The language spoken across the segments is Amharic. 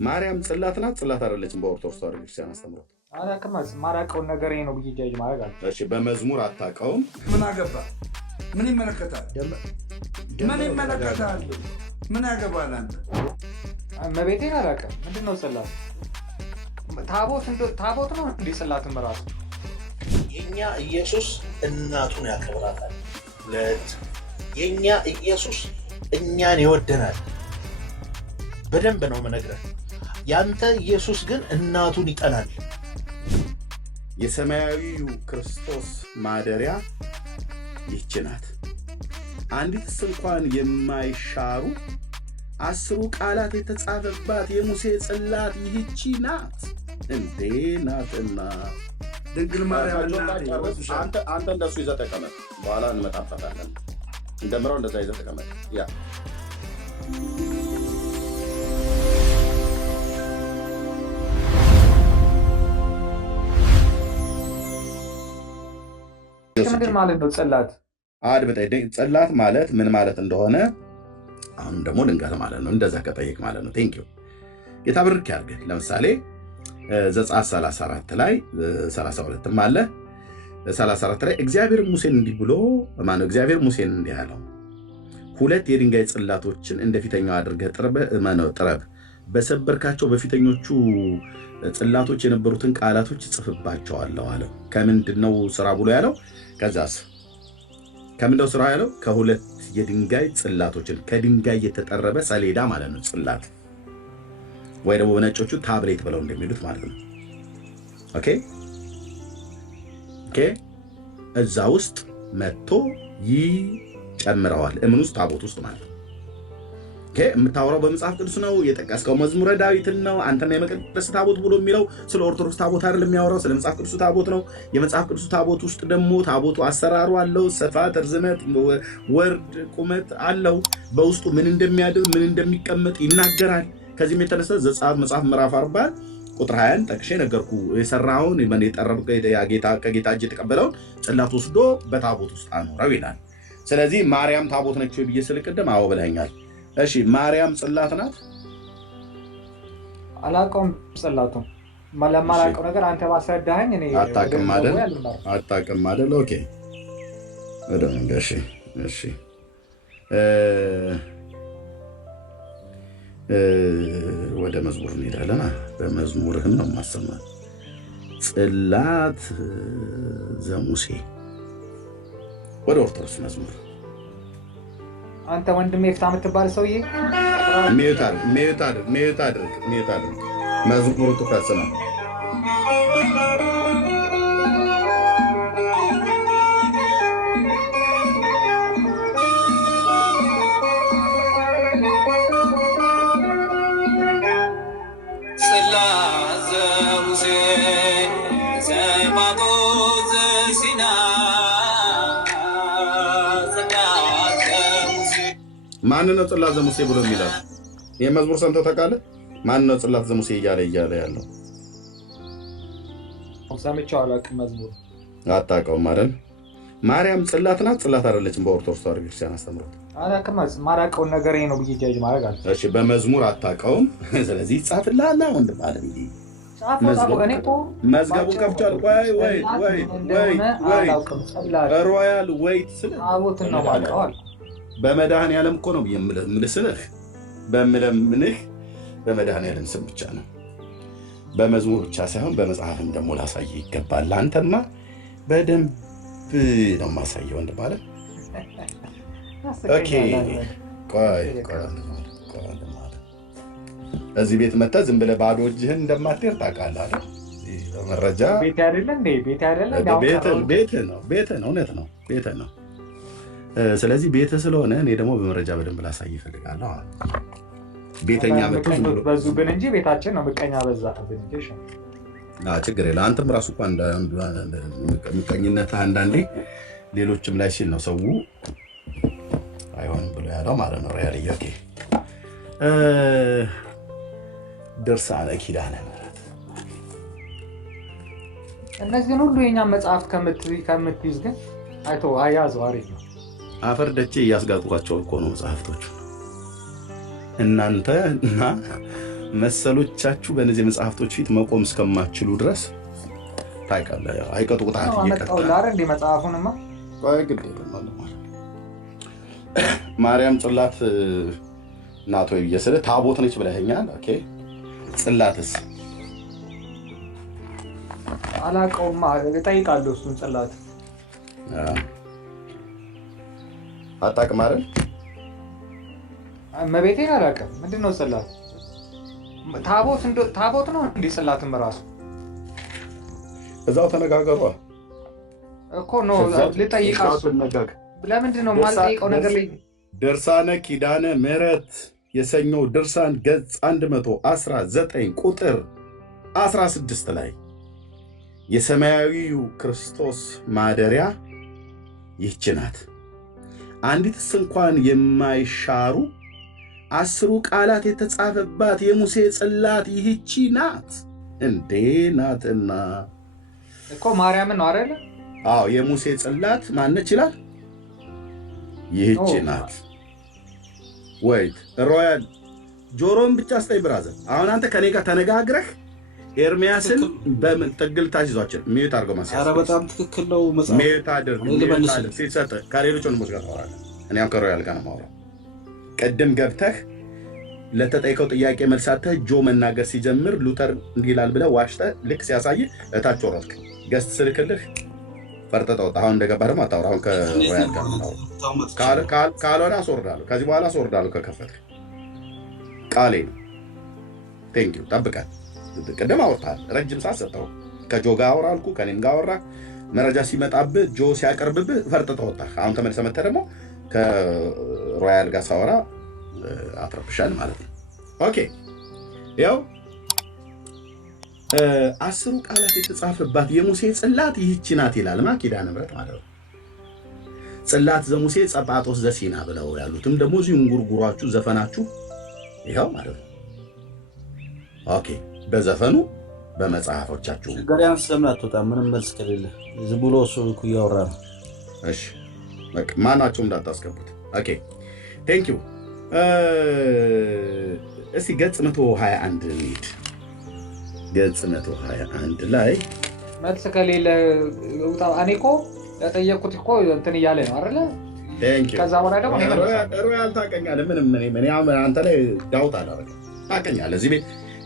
ማርያም ጽላት ናት ጽላት አይደለችም? በኦርቶዶክስ ተዋሕዶ ክርስቲያን አስተምሮት አላውቅም። ማራቀውን ነገር ነው ብዬ ጃጅ ማድረግ አለ። እሺ በመዝሙር አታውቀውም? ምን አገባ? ምን ይመለከታል? ምን ይመለከታል? ምን ያገባል አንተ? እመቤቴን አላውቅም። ምንድነው ጽላት? ታቦት ነው እንዴ? ጽላትም ራሱ የኛ ኢየሱስ እናቱን ያከብራታል። ሁለት የኛ ኢየሱስ እኛን ይወደናል። በደንብ ነው የምነግርህ። ያንተ ኢየሱስ ግን እናቱን ይጠላል። የሰማያዊው ክርስቶስ ማደሪያ ይህች ናት። አንዲትስ እንኳን የማይሻሩ 10 ቃላት የተጻፈባት የሙሴ ጽላት ይህች ናት እንዴ ናትና ድንግል ማርያም አንተ እንደሱ ይዘህ ተቀመጥ። በኋላ እንመጣበታለን። እንደምራው እንደዛ ይዘህ ተቀመጥ። ያ ምንድን ማለት ነው ጽላት? ጽላት ማለት ምን ማለት እንደሆነ አሁን ደግሞ ድንገት ማለት ነው። እንደዛ ከጠየቅ ማለት ነው። ቴንክ ዩ ጌታ ብርክ ያድርግህ። ለምሳሌ ዘጸአት 34 ላይ 32ም አለ 34 ላይ እግዚአብሔር ሙሴን እንዲህ ብሎ እግዚአብሔር ሙሴን እንዲህ አለው 2 የድንጋይ ጽላቶችን እንደፊተኛው አድርገህ ጥረብ በሰበርካቸው በፊተኞቹ ጽላቶች የነበሩትን ቃላቶች ጽፍባቸዋለሁ አለው። ከምንድነው ስራ ብሎ ያለው? ከዛስ ከምንድነው ስራ ያለው? ከ2 የድንጋይ ጽላቶችን ከድንጋይ የተጠረበ ሰሌዳ ማለት ነው ጽላት ወይ ደግሞ በነጮቹ ታብሌት ብለው እንደሚሉት ማለት ነው። ኦኬ እዛ ውስጥ መጥቶ ይጨምረዋል። እምን ውስጥ ታቦት ውስጥ ማለት ነው። የምታወራው በመጽሐፍ ቅዱስ ነው። የጠቀስከው መዝሙረ ዳዊትን ነው። አንተና የመቅደስ ታቦት ብሎ የሚለው ስለ ኦርቶዶክስ ታቦት አይደለም የሚያወራው፣ ስለ መጽሐፍ ቅዱስ ታቦት ነው። የመጽሐፍ ቅዱስ ታቦት ውስጥ ደግሞ ታቦቱ አሰራሩ አለው። ስፋት፣ ርዝመት፣ ወርድ፣ ቁመት አለው። በውስጡ ምን እንደሚያድር ምን እንደሚቀመጥ ይናገራል። ከዚህም የተነሳ ዘጸአት መጽሐፍ ምዕራፍ 40 ቁጥር 20 ጠቅሼ ነገርኩ። የሰራውን ከጌታ እጅ የተቀበለውን ጽላት ወስዶ በታቦት ውስጥ አኖረው ይላል። ስለዚህ ማርያም ታቦት ነች ብዬ ስልቅድም አዎ ብለኸኛል። እሺ ማርያም ጽላት ናት? አላውቀውም። ጽላቱን ለማላውቀው ነገር አንተ ባስረዳኸኝ እኔ አታውቅም አይደል? ኦኬ እሺ ወደ መዝሙር እንሄዳለን። በመዝሙርህም ነው የማሰማህ። ጽላት ዘሙሴ ወደ ኦርቶዶክስ መዝሙር አንተ ወንድሜ ፍታ የምትባል ሰውዬ ሚዩት አድርግ። መዝሙሩ ትኩረት ነው። ማን ነው ጽላት ዘሙሴ ብሎ የሚለው? ይሄ መዝሙር ሰምተው ታውቃለህ? ማን ነው ጽላት ዘሙሴ እያለ ያለው? ሰምቼው አላውቅም። መዝሙር አታውቀውም አይደል? ማርያም ጽላት ናት ጽላት አይደለችም? በኦርቶዶክስ ተዋሕዶ ክርስቲያን አስተምሮት አላውቅም። ማራቀውን ነገር ነው ብዬ ጃጅ ማድረግ አለ። እሺ በመዝሙር አታውቀውም። ስለዚህ ጻፍልሃላ ወንድም አለም እንዴ መዝገቡን ከፍቷል። ሮያል ዌይት ታቦትን ነው ማውቀዋል። በመድኃኔዓለም እኮ ነው የምልስልህ። በምለምንህ በመድኃኔዓለም ስም ብቻ ነው። በመዝሙር ብቻ ሳይሆን በመጽሐፍም ደግሞ ላሳየ ይገባል። አንተማ በደንብ ነው ማሳየው ወንድም አለ። ኦኬ ቆይ እዚህ ቤት መጣ ዝም ብለህ ባዶ እጅህን እንደማትሄድ ታውቃለህ አይደል? በመረጃ ቤት አይደለ እንዴ? ቤት ነው። እውነት ነው፣ ቤት ነው። ስለዚህ ቤት ስለሆነ እኔ ደግሞ በመረጃ በደንብ ላሳይ እፈልጋለሁ። ቤተኛ በዙብን እንጂ ቤታችን ነው። ምቀኛ በዛብን እንጂ ችግር የለም። አንተም ራሱ እንኳን ምቀኝነት አንዳንዴ ሌሎችም ላይ ሲል ነው ሰው አይሆንም ብሎ ያለው ማለት ነው። ሪያል ኦኬ ድርሳነ ኪዳነ ምሕረት እነዚህን ሁሉ የኛን መጽሐፍት ከምትይዝ ግን አይቶ አያዘው አሪፍ ነው። አፈር ደቼ እያስጋጥኳቸው እኮ ነው መጽሐፍቶቹ። እናንተ እና መሰሎቻችሁ በእነዚህ መጽሐፍቶች ፊት መቆም እስከማትችሉ ድረስ ታይቃለህ። አይቀጡ ቁጣት እየቀጣው ላረ እንደ መጽሐፉንማ ቆይ ግድ የለም ማለት ማርያም ጽላት ናቶ ይየሰለ ታቦት ነች ብለኸኛል። ኦኬ ጽላትስ አላውቀውም። እጠይቃለሁ እሱን ጽላት አታውቅም አይደል? እመቤቴን አላውቅም። ምንድን ነው ጽላት? ታቦት ነው እንዴ? ጽላትም ራሱ እዛው ተነጋገሯ እኮ ነው። ልጠይቃችሁ። ለምንድን ነው የማልጠይቀው ነገር ላይ? ድርሳነ ኪዳነ ምሕረት የሰኞው ድርሳን ገጽ 119 ቁጥር 16 ላይ የሰማያዊው ክርስቶስ ማደሪያ ይህች ናት፣ አንዲትስ እንኳን የማይሻሩ 10 ቃላት የተጻፈባት የሙሴ ጽላት ይህች ናት። እንዴ ናትና እኮ ማርያምን ነው አይደል? አዎ የሙሴ ጽላት ማነች ይላል? ይህች ናት። ወይት ሮያል ጆሮን ብቻ አስጠይ ብራዘር። አሁን አንተ ከኔ ጋር ተነጋግረህ ኤርሚያስን በምን ጥግል ታስይዟቸው ሚዩት አድርገው ማስያዝ። ኧረ በጣም ትክክል ነው። መጽሐፍ ሚዩት አድርግ ሲሰጥ ከሌሎች ወንድሞች ጋር ታወራለህ። እኔም ከሮያል ጋር ነው የማወራው። ቅድም ገብተህ ለተጠይቀው ጥያቄ መልሳተህ ጆ መናገር ሲጀምር ሉተር እንዲህ ይላል ብለህ ዋሽተህ ልክ ሲያሳይህ እታች ወረድክ። ገስት ስልክልህ ፈርጠጠው ወጣ። አሁን እንደገባህ ደግሞ አታውራ። አሁን ከሮያል ጋር ነው ካልሆነ አስወርዳለሁ። ከዚህ በኋላ አስወርዳለሁ ከከፈትክ ቃሌ ነው። ቴንክ ዩ ጠብቀን። ቅድም አውርተሃል፣ ረጅም ሰዓት ሰጠው። ከጆ ጋር አወራ አልኩ፣ ከኔም ጋር አወራ። መረጃ ሲመጣብህ ጆ ሲያቀርብብህ ፈርጠጠው ወጣ። አሁን ተመልሰህ መጥተህ ደግሞ ከሮያል ጋር ሳወራ አትረብሻል ማለት ነው። ኦኬ ያው 10 ቃላት የተጻፈባት የሙሴ ጽላት ይህች ናት ይላል። ኪዳነ ምሕረት ማለት ነው። ጽላት ዘሙሴ ጸጳጦስ ዘሲና ብለው ያሉትም ደግሞ እዚሁ እንጉርጉሯችሁ ዘፈናችሁ ይኸው ማለት ነው። ኦኬ በዘፈኑ በመጽሐፎቻችሁ ገሪያን ስለምን አትወጣም? ምንም መልስ ከሌለ ዝም ብሎ እሱ እያወራ ነው። እሺ በቃ ማናቸውም እንዳታስገቡት። ኦኬ ቴንክ ዩ። እስቲ ገጽ 121 እንሂድ። ገጽ 121 ላይ መልስ ከሌለ እኔ እኮ ለጠየቁት እኮ እንትን እያለ ነው አይደለ? ከዛ በኋላ ደግሞ ሮያል ታውቀኛለህ። ምንም እኔ አንተ ላይ ዳውት አላደረግም። ታውቀኛለህ።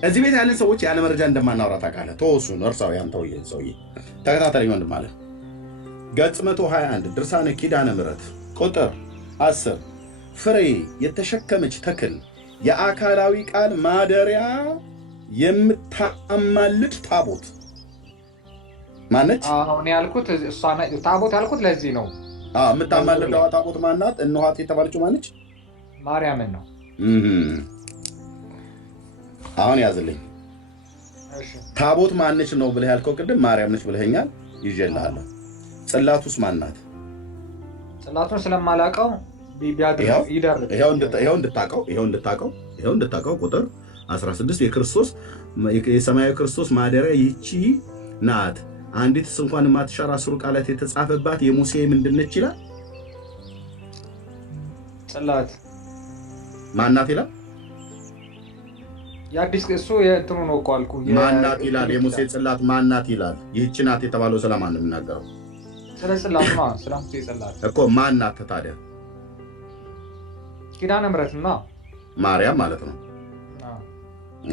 እዚህ ቤት ያለን ሰዎች ያለ መረጃ እንደማናወራ ታውቃለህ። ተወሱን እርሳው ያንተው ሰውዬ ተከታተለኝ ወንድም ማለት ገጽ 121 ድርሳነ ኪዳነ ምሕረት ቁጥር 10 ፍሬ የተሸከመች ተክል የአካላዊ ቃል ማደሪያ የምታማልድ ታቦት ማነች? አሁን ያልኩት እሷ ታቦት ያልኩት ለዚህ ነው። የምታማልደዋ ታቦት ማናት? እንኋት የተባለችው ማነች? ማርያምን ነው። አሁን ያዝልኝ። ታቦት ማነች ነው ብለህ ያልከው ቅድም ማርያም ነች ብለኸኛል። ይዤልሃለሁ። ጽላቱስ ማናት? ጽላቱን ስለማላውቀው ይኸው እንድታውቀው ቁጥር 16 የክርስቶስ የሰማያዊ ክርስቶስ ማደሪያ ይህቺ ናት፣ አንዲትስ እንኳን የማትሻር 10 ቃላት የተጻፈባት የሙሴ ምንድነች ይላል? ጽላት ማናት ይላል? የአዲስ እሱ የእንትኑ ነው እኮ አልኩ። ማናት ይላል? የሙሴ ጽላት ማናት ይላል? ይህቺ ናት የተባለው ስለማን ነው የሚናገረው? ስለ ጽላቱ ነው። ስለ ሙሴ ጽላት እኮ ማናት ታዲያ? ኪዳነ ምሕረት እና ማርያም ማለት ነው።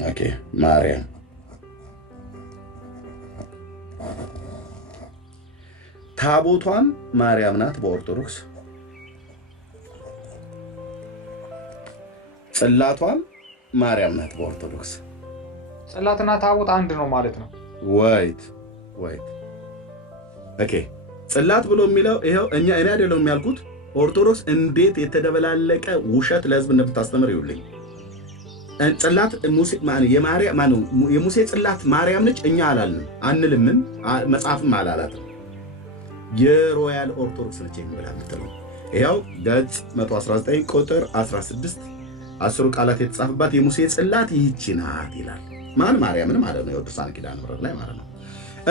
ኦኬ ማርያም ታቦቷም ማርያም ናት በኦርቶዶክስ፣ ጽላቷም ማርያም ናት በኦርቶዶክስ። ጽላትና ታቦት አንድ ነው ማለት ነው። ወይት ኦኬ ጽላት ብሎ የሚለው ይሄው እኔ አይደለም የሚያልኩት ኦርቶዶክስ እንዴት የተደበላለቀ ውሸት ለህዝብ እንደምታስተምር ይውልኝ። ጽላት ሙሴ የሙሴ ጽላት ማርያም ነች እኛ አላልንም አንልምም፣ መጽሐፍም አላላትም። የሮያል ኦርቶዶክስ ነች የሚብላ የምትለው ይኸው ገጽ 119 ቁጥር 16 10 ቃላት የተጻፈባት የሙሴ ጽላት ይህች ናት ይላል። ማርያምን ማለት ነው። ድርሳነ ኪዳነ ምሕረት ላይ ማለት ነው።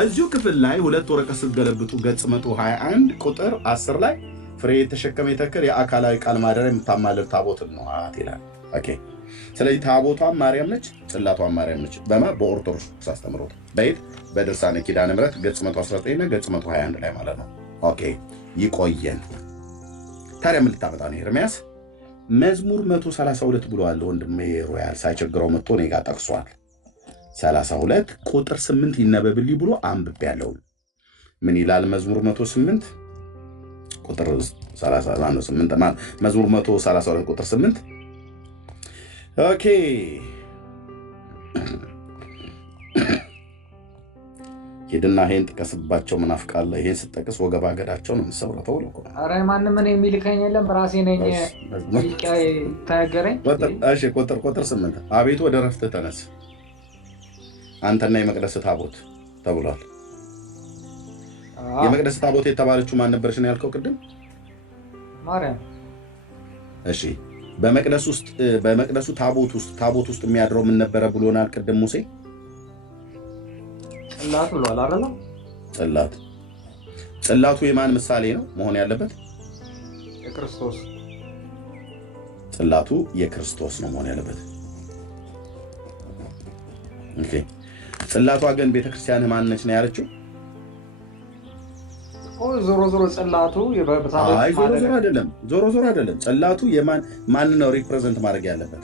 እዚሁ ክፍል ላይ ሁለት ወረቀት ስትገለብጡ ገጽ 121 ቁጥር 10 ላይ ፍሬ የተሸከመ ተክል የአካላዊ ቃል ማደሪያ የምታማልድ ታቦት ነው ይላል። ኦኬ ስለዚህ ታቦቷም ማርያም ነች፣ ጽላቷም ማርያም ነች። በኦርቶዶክስ አስተምሮት በየት በድርሳነ ኪዳነ ምሕረት ገጽ 119 እና ገጽ 121 ላይ ማለት ነው። ኦኬ ይቆየን። ታዲያ ምን ልታመጣ ነው ኤርምያስ? መዝሙር 132 ብሏል ወንድሜ ሮያል ሳይቸግረው መጥቶ እኔ ጋር ጠቅሷል። 32 ቁጥር 8 ይነበብልኝ ብሎ አንብቤያለሁ። ምን ይላል መዝሙር 108 ቁጥር 38 መዝሙር 132 ቁጥር 8 ኦኬ ሄድና ይሄን ጥቀስባቸው ምናፍቃለ ይሄን ስጠቅስ ወገባ ገዳቸው ነው የምሰውረተው ነው። ኧረ ማንም እኔ የሚልከኝ የለም ራሴ ነኝ ታገረኝ። እሺ ቁጥር 8 አቤቱ ወደ ረፍት ተነስ አንተና የመቅደስ ታቦት ተብሏል። የመቅደስ ታቦት የተባለችው ማን ነበርሽ ነው ያልከው ቅድም? ማርያም። እሺ በመቅደሱ ታቦት ውስጥ የሚያድረው ምን ነበረ ብሎናል ቅድም ሙሴ? ጽላት ብሏል አይደል? ጽላቱ የማን ምሳሌ ነው መሆን ያለበት? የክርስቶስ። ጽላቱ የክርስቶስ ነው መሆን ያለበት። ኦኬ ጽላቷ ግን ቤተክርስቲያን ማን ነች ነው ያለችው? ዞሮ ጽላቱ ዞሮ አይደለም። ጽላቱ ማን ነው ሪፕሬዘንት ማድረግ ያለበት?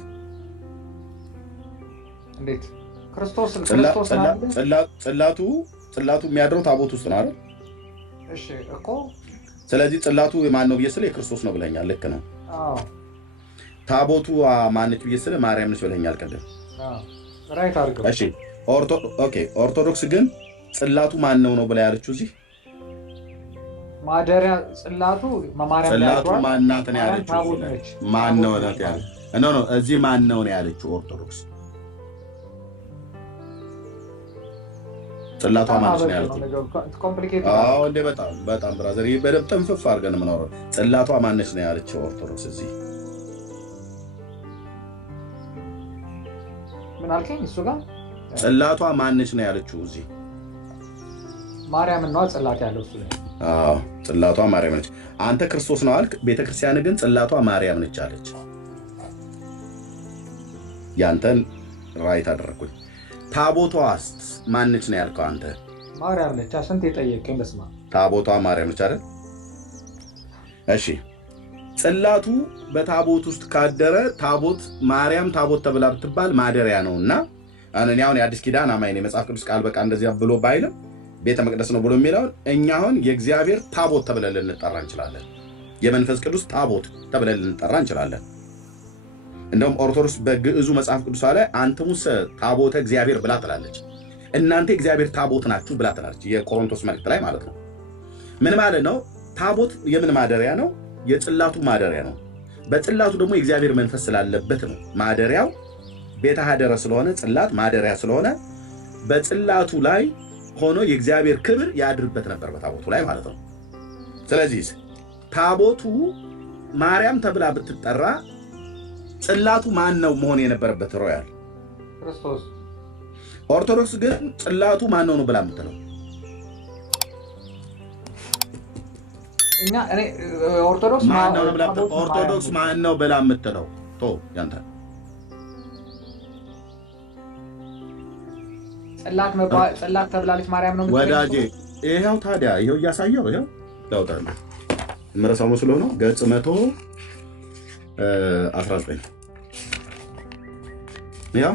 እንዴት ክርስቶስ ጽላቱ የሚያድረው ታቦት ውስጥ ነው አይደል? እሺ እኮ ስለዚህ ጽላቱ ማን ነው ብዬ ስለ የክርስቶስ ነው ብለኛል። ልክ ነው። አዎ ታቦቱ ማነች ብዬ ስለ ማርያም ነች ብለኛል ቅድም። ራይት አድርገው። እሺ ኦርቶዶክስ ግን ጽላቱ ማን ነው ብላ ያለችው እዚህ ማደሪያ ጽላቱ ማናት ነው ያለችው? ማን ነው ያለችው? ኖ እዚህ ማን ነው ያለችው? ኦርቶዶክስ ጽላቷ ማነች ነው ያለችው? አዎ እንዴ በጣም ብራዘር በደምብ ጥንፍፍ አድርገን የምናወራው ጽላቷ ማነች ነው ያለችው ኦርቶዶክስ እዚህ ምን አልከኝ? እሱ ጋር ጽላቷ ማነች ነው ያለችው እዚህ ማርያም ነው ጽላት ያለው እሱ ላይ። አዎ ጽላቷ ማርያም ነች። አንተ ክርስቶስ ነው አልክ፣ ቤተክርስቲያን ግን ጽላቷ ማርያም ነች አለች። ያንተን ራይት አደረኩኝ። ታቦቷስ ማነች ነው ያልከው አንተ? ማርያም ነች። ስንት የጠየቀኝ በስማ ታቦቷ ማርያም ነች አይደል? እሺ ጽላቱ በታቦት ውስጥ ካደረ ታቦት ማርያም ታቦት ተብላ ብትባል ማደሪያ ነውና እኔ አሁን የአዲስ ኪዳን አማኝ ነኝ መጽሐፍ ቅዱስ ቃል በቃ እንደዚያ ብሎ ባይልም ቤተ መቅደስ ነው ብሎ የሚለውን እኛ አሁን የእግዚአብሔር ታቦት ተብለን ልንጠራ እንችላለን። የመንፈስ ቅዱስ ታቦት ተብለን ልንጠራ እንችላለን። እንደውም ኦርቶዶክስ በግዕዙ መጽሐፍ ቅዱስ ላይ አንትሙሰ ታቦተ እግዚአብሔር ብላ ትላለች። እናንተ እግዚአብሔር ታቦት ናችሁ ብላ ትላለች። የቆሮንቶስ መልእክት ላይ ማለት ነው። ምን ማለት ነው? ታቦት የምን ማደሪያ ነው? የጽላቱ ማደሪያ ነው። በጽላቱ ደግሞ የእግዚአብሔር መንፈስ ስላለበት ነው። ማደሪያው ቤተ ሀደረ ስለሆነ ጽላት ማደሪያ ስለሆነ በጽላቱ ላይ ሆኖ የእግዚአብሔር ክብር ያድርበት ነበር በታቦቱ ላይ ማለት ነው። ስለዚህ ታቦቱ ማርያም ተብላ ብትጠራ ጽላቱ ማን ነው መሆን የነበረበት? ሮያል ክርስቶስ። ኦርቶዶክስ ግን ጽላቱ ማን ነው ብላ የምትለው? ኦርቶዶክስ ማን ነው ብላ የምትለው? ያንተ ጽላት ተብላለች ማርያም ነው ወዳጄ። ይሄው ታዲያ ይሄው እያሳየው ይሄው ላውጣልህ ምረሳው መስሎ ነው ገጽ 119 ያው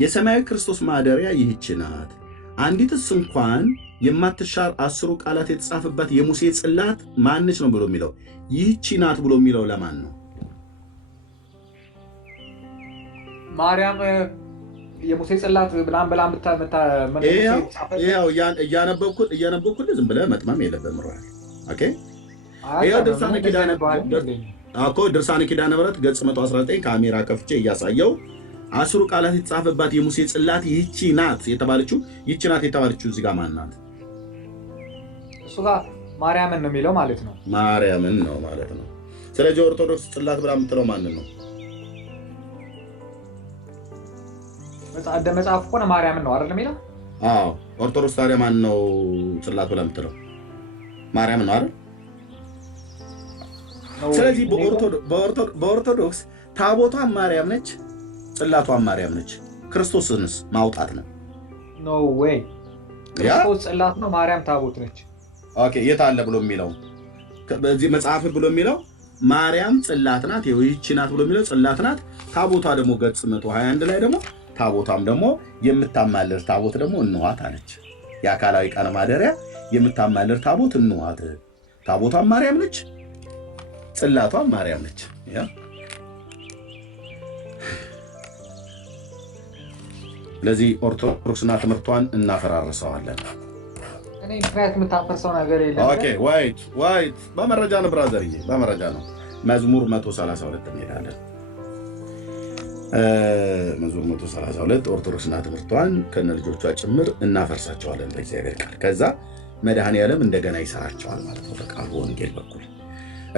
የሰማያዊ ክርስቶስ ማደሪያ ይህች ናት፣ አንዲትስ እንኳን የማትሻር 10 ቃላት የተጻፈባት የሙሴ ጽላት ማነች ነው ብሎ የሚለው? ይህች ናት ብሎ የሚለው ለማን ነው? ማርያም የሙሴ ጽላት ብላን ብላ ይሄው እያነበብኩልህ ዝም ብለህ መጥማም የለብህም። ሮያል ኦኬ። ይሄው ድርሳነ ኪዳነ ምሕረት ገጽ 119 ካሜራ ከፍቼ እያሳየው 10 ቃላት የተጻፈባት የሙሴ ጽላት ይህች ናት የተባለችው እዚህ ጋር ማን ናት? እሱ ጋር ማርያምን ነው የሚለው ማለት ነው። ማርያምን ነው ማለት ነው። ስለዚህ ኦርቶዶክስ ጽላት ብላ የምትለው ማንን ነው? መጽሐፍ እኮ ነው ማርያምን ነው አይደል የሚለው? አዎ። ኦርቶዶክስ ታዲያ ማን ነው ጽላት ብላ የምትለው? ማርያምን ነው አይደል? ስለዚህ በኦርቶዶክስ ታቦቷን ማርያም ነች፣ ጽላቷን ማርያም ነች። ክርስቶስንስ ማውጣት ነው። ኖ ዌይ ክርስቶስ ጽላት ነው፣ ማርያም ታቦት ነች። ኦኬ የት አለ ብሎ የሚለው በዚህ መጽሐፍ ብሎ የሚለው ማርያም ጽላት ናት፣ ይህች ናት ብሎ የሚለው ጽላት ናት። ታቦቷ ደግሞ ገጽ 121 ላይ ደግሞ ታቦቷም ደግሞ የምታማልር ታቦት ደግሞ እንዋት አለች። የአካላዊ ቃል ማደሪያ የምታማልር ታቦት እንዋት። ታቦቷም ማርያም ነች፣ ጽላቷም ማርያም ነች። ያ ለዚህ ኦርቶዶክስና ትምህርቷን እናፈራርሰዋለን። እኔ ምክንያት የምታፈርሰው ነገር የለም። ኦኬ ዋይት በመረጃ ነው ብራዘርዬ፣ በመረጃ ነው። መዝሙር 132 እንሄዳለን። መዝሙር 132 ኦርቶዶክስና ትምህርቷን ከነልጆቿ ጭምር እናፈርሳቸዋለን በእግዚአብሔር ቃል። ከዛ መድኃኔዓለም እንደገና ይሰራቸዋል ማለት ነው በቃሉ ወንጌል በኩል።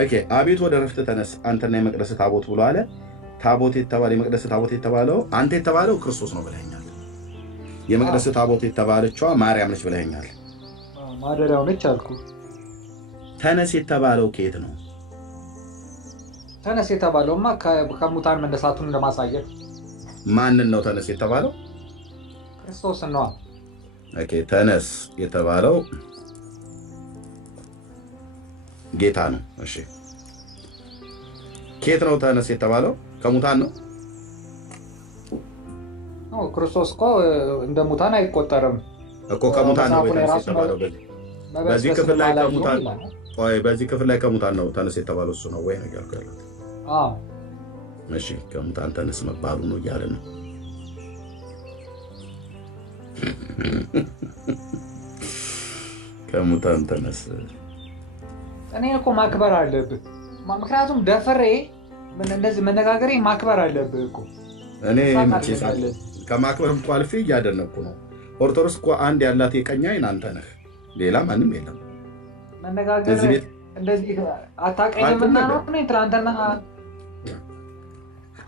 ኦኬ አቤቱ ወደ ረፍት ተነስ አንተና የመቅደስ ታቦት ብሎ አለ። ታቦት የተባለ የመቅደስ ታቦት የተባለው አንተ የተባለው ክርስቶስ ነው ብለኸኛል። የመቅደስ ታቦት የተባለችዋ ማርያም ነች ብለኸኛል። ማደሪያው ነች አልኩ። ተነስ የተባለው ከየት ነው? ተነስ የተባለውማ ከሙታን መነሳቱን እንደማሳየት። ማንን ነው ተነስ የተባለው? ክርስቶስ ነው። ኦኬ ተነስ የተባለው ጌታ ነው። እሺ ከየት ነው ተነስ የተባለው? ከሙታን ነው? ክርስቶስ እኮ እንደ ሙታን አይቆጠርም እኮ ከሙታን ነው ተነስ የተባለው። በዚህ ክፍል ላይ ከሙታን በዚህ ክፍል ላይ ከሙታን ነው ተነስ የተባለው እሱ ነው ወይ ነው ያልኩ ያለው? አዎ እሺ ከሙታን ተነስ መባሉ ነው እያለ ነው። ከሙታን ተነስ እኔ እኮ ማክበር አለብህ። ምክንያቱም ደፍሬ እንደዚህ መነጋገሬ ማክበር አለብህ እኮ። እኔ ከማክበር እንኳን አልፌ እያደነኩ ነው። ኦርቶዶክስ እኮ አንድ ያላት የቀኝ አይን አንተ ነህ፣ ሌላ ማንም የለም። መነጋገር እንደዚህ አታቀኝምና ነው። እኔ ትናንትና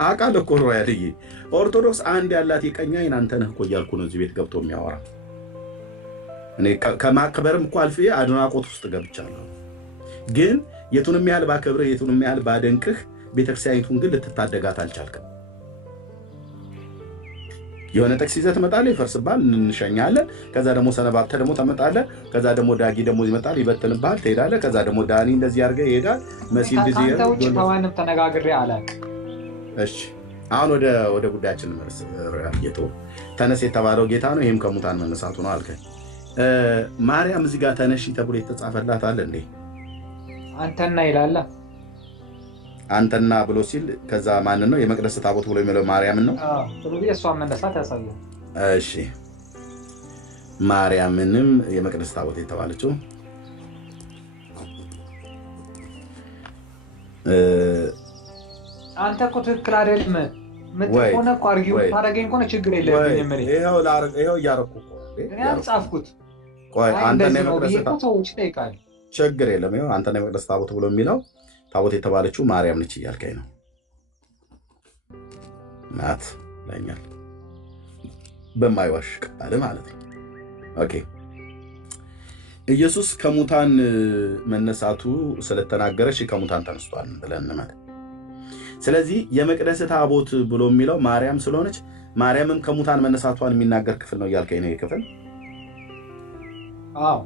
አውቃለሁ እኮ ሮያልዬ፣ ኦርቶዶክስ አንድ ያላት የቀኝ አይን አንተ ነህ እኮ እያልኩ ነው እዚህ ቤት ገብቶ የሚያወራ። እኔ ከማክበርም እኮ አልፌ አድናቆት ውስጥ ገብቻለሁ። ግን የቱንም ያህል ባከብርህ የቱንም ያህል ባደንቅህ ቤተክርስቲያኒቱን ግን ልትታደጋት አልቻልክም። የሆነ ጥቅስ ይዘህ ትመጣለህ፣ ይፈርስብሃል፣ እንሸኛለን። ከዛ ደግሞ ሰነባብተህ ደግሞ ትመጣለህ። ከዛ ደግሞ ዳጊ ደግሞ ይመጣል፣ ይበትንብሃል፣ ትሄዳለህ። ከዛ ደግሞ ዳኒ እንደዚህ አድርገህ ይሄዳል። መሲል ጊዜ ተዋንም ተነጋግሬ አላውቅም። እሺ አሁን ወደ ጉዳያችን መልስ። ጌቶ ተነስ የተባለው ጌታ ነው፣ ይህም ከሙታን መነሳቱ ነው አልከኝ። ማርያም እዚህ ጋር ተነሺ ተብሎ የተጻፈላት አለ እንዴ? አንተና ይላል። አንተና ብሎ ሲል ከዛ ማንን ነው? የመቅደስ ታቦት ብሎ የሚለው ማርያምን ነው። ስለዚህ እሷን መነሳት ያሳያል። እሺ ማርያምንም የመቅደስ ታቦት የተባለችው አንተ እኮ ትክክል አይደለም ምትሆነ እኮ አርጊው ታረገኝ እኮ ችግር የለብኝም። ይሄው እያደረኩ እኮ እኔ አልጻፍኩት። ቆይ አንተና የመቅደስ ታቦት ሰዎች ይጠይቃል። ችግር የለም። ይሄው አንተና የመቅደስ ታቦት ብሎ የሚለው ታቦት የተባለችው ማርያም ነች እያልከኝ ነው። ናት ለኛል በማይዋሽ ቃል ማለት ነው። ኦኬ ኢየሱስ ከሙታን መነሳቱ ስለተናገረሽ ከሙታን ተነስቷል ብለን ማለት። ስለዚህ የመቅደስ ታቦት ብሎ የሚለው ማርያም ስለሆነች ማርያምም ከሙታን መነሳቷን የሚናገር ክፍል ነው እያልከኝ ነው። ክፍል አዎ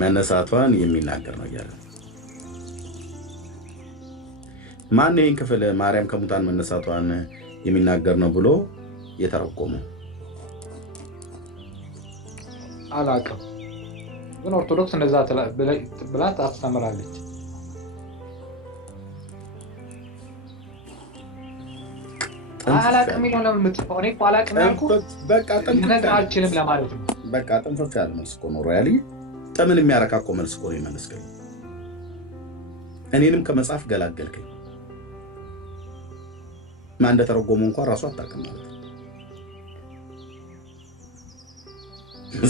መነሳቷን የሚናገር ነው እያለ ማን ይህን ክፍል ማርያም ከሙታን መነሳቷን የሚናገር ነው ብሎ የተረጎመው? አላውቅም፣ ግን ኦርቶዶክስ እንደዛ ብላ ታስተምራለች። አላውቅም የሚለው ለምን የምትፈው? እኔ እኮ አላውቅም ያልኩት ልነግርህ አልችልም ለማለት ነው። በቃ ጥንፍፍ ያለ መልስ እኮ ነው ሮያሊ። ጠምን የሚያረካ እኮ መልስ እኮ ነው የመለስከኝ። እኔንም ከመጽሐፍ ገላገልከኝ። ማን እንደተረጎመው እንኳን ራሱ አታውቅም ማለት ነው።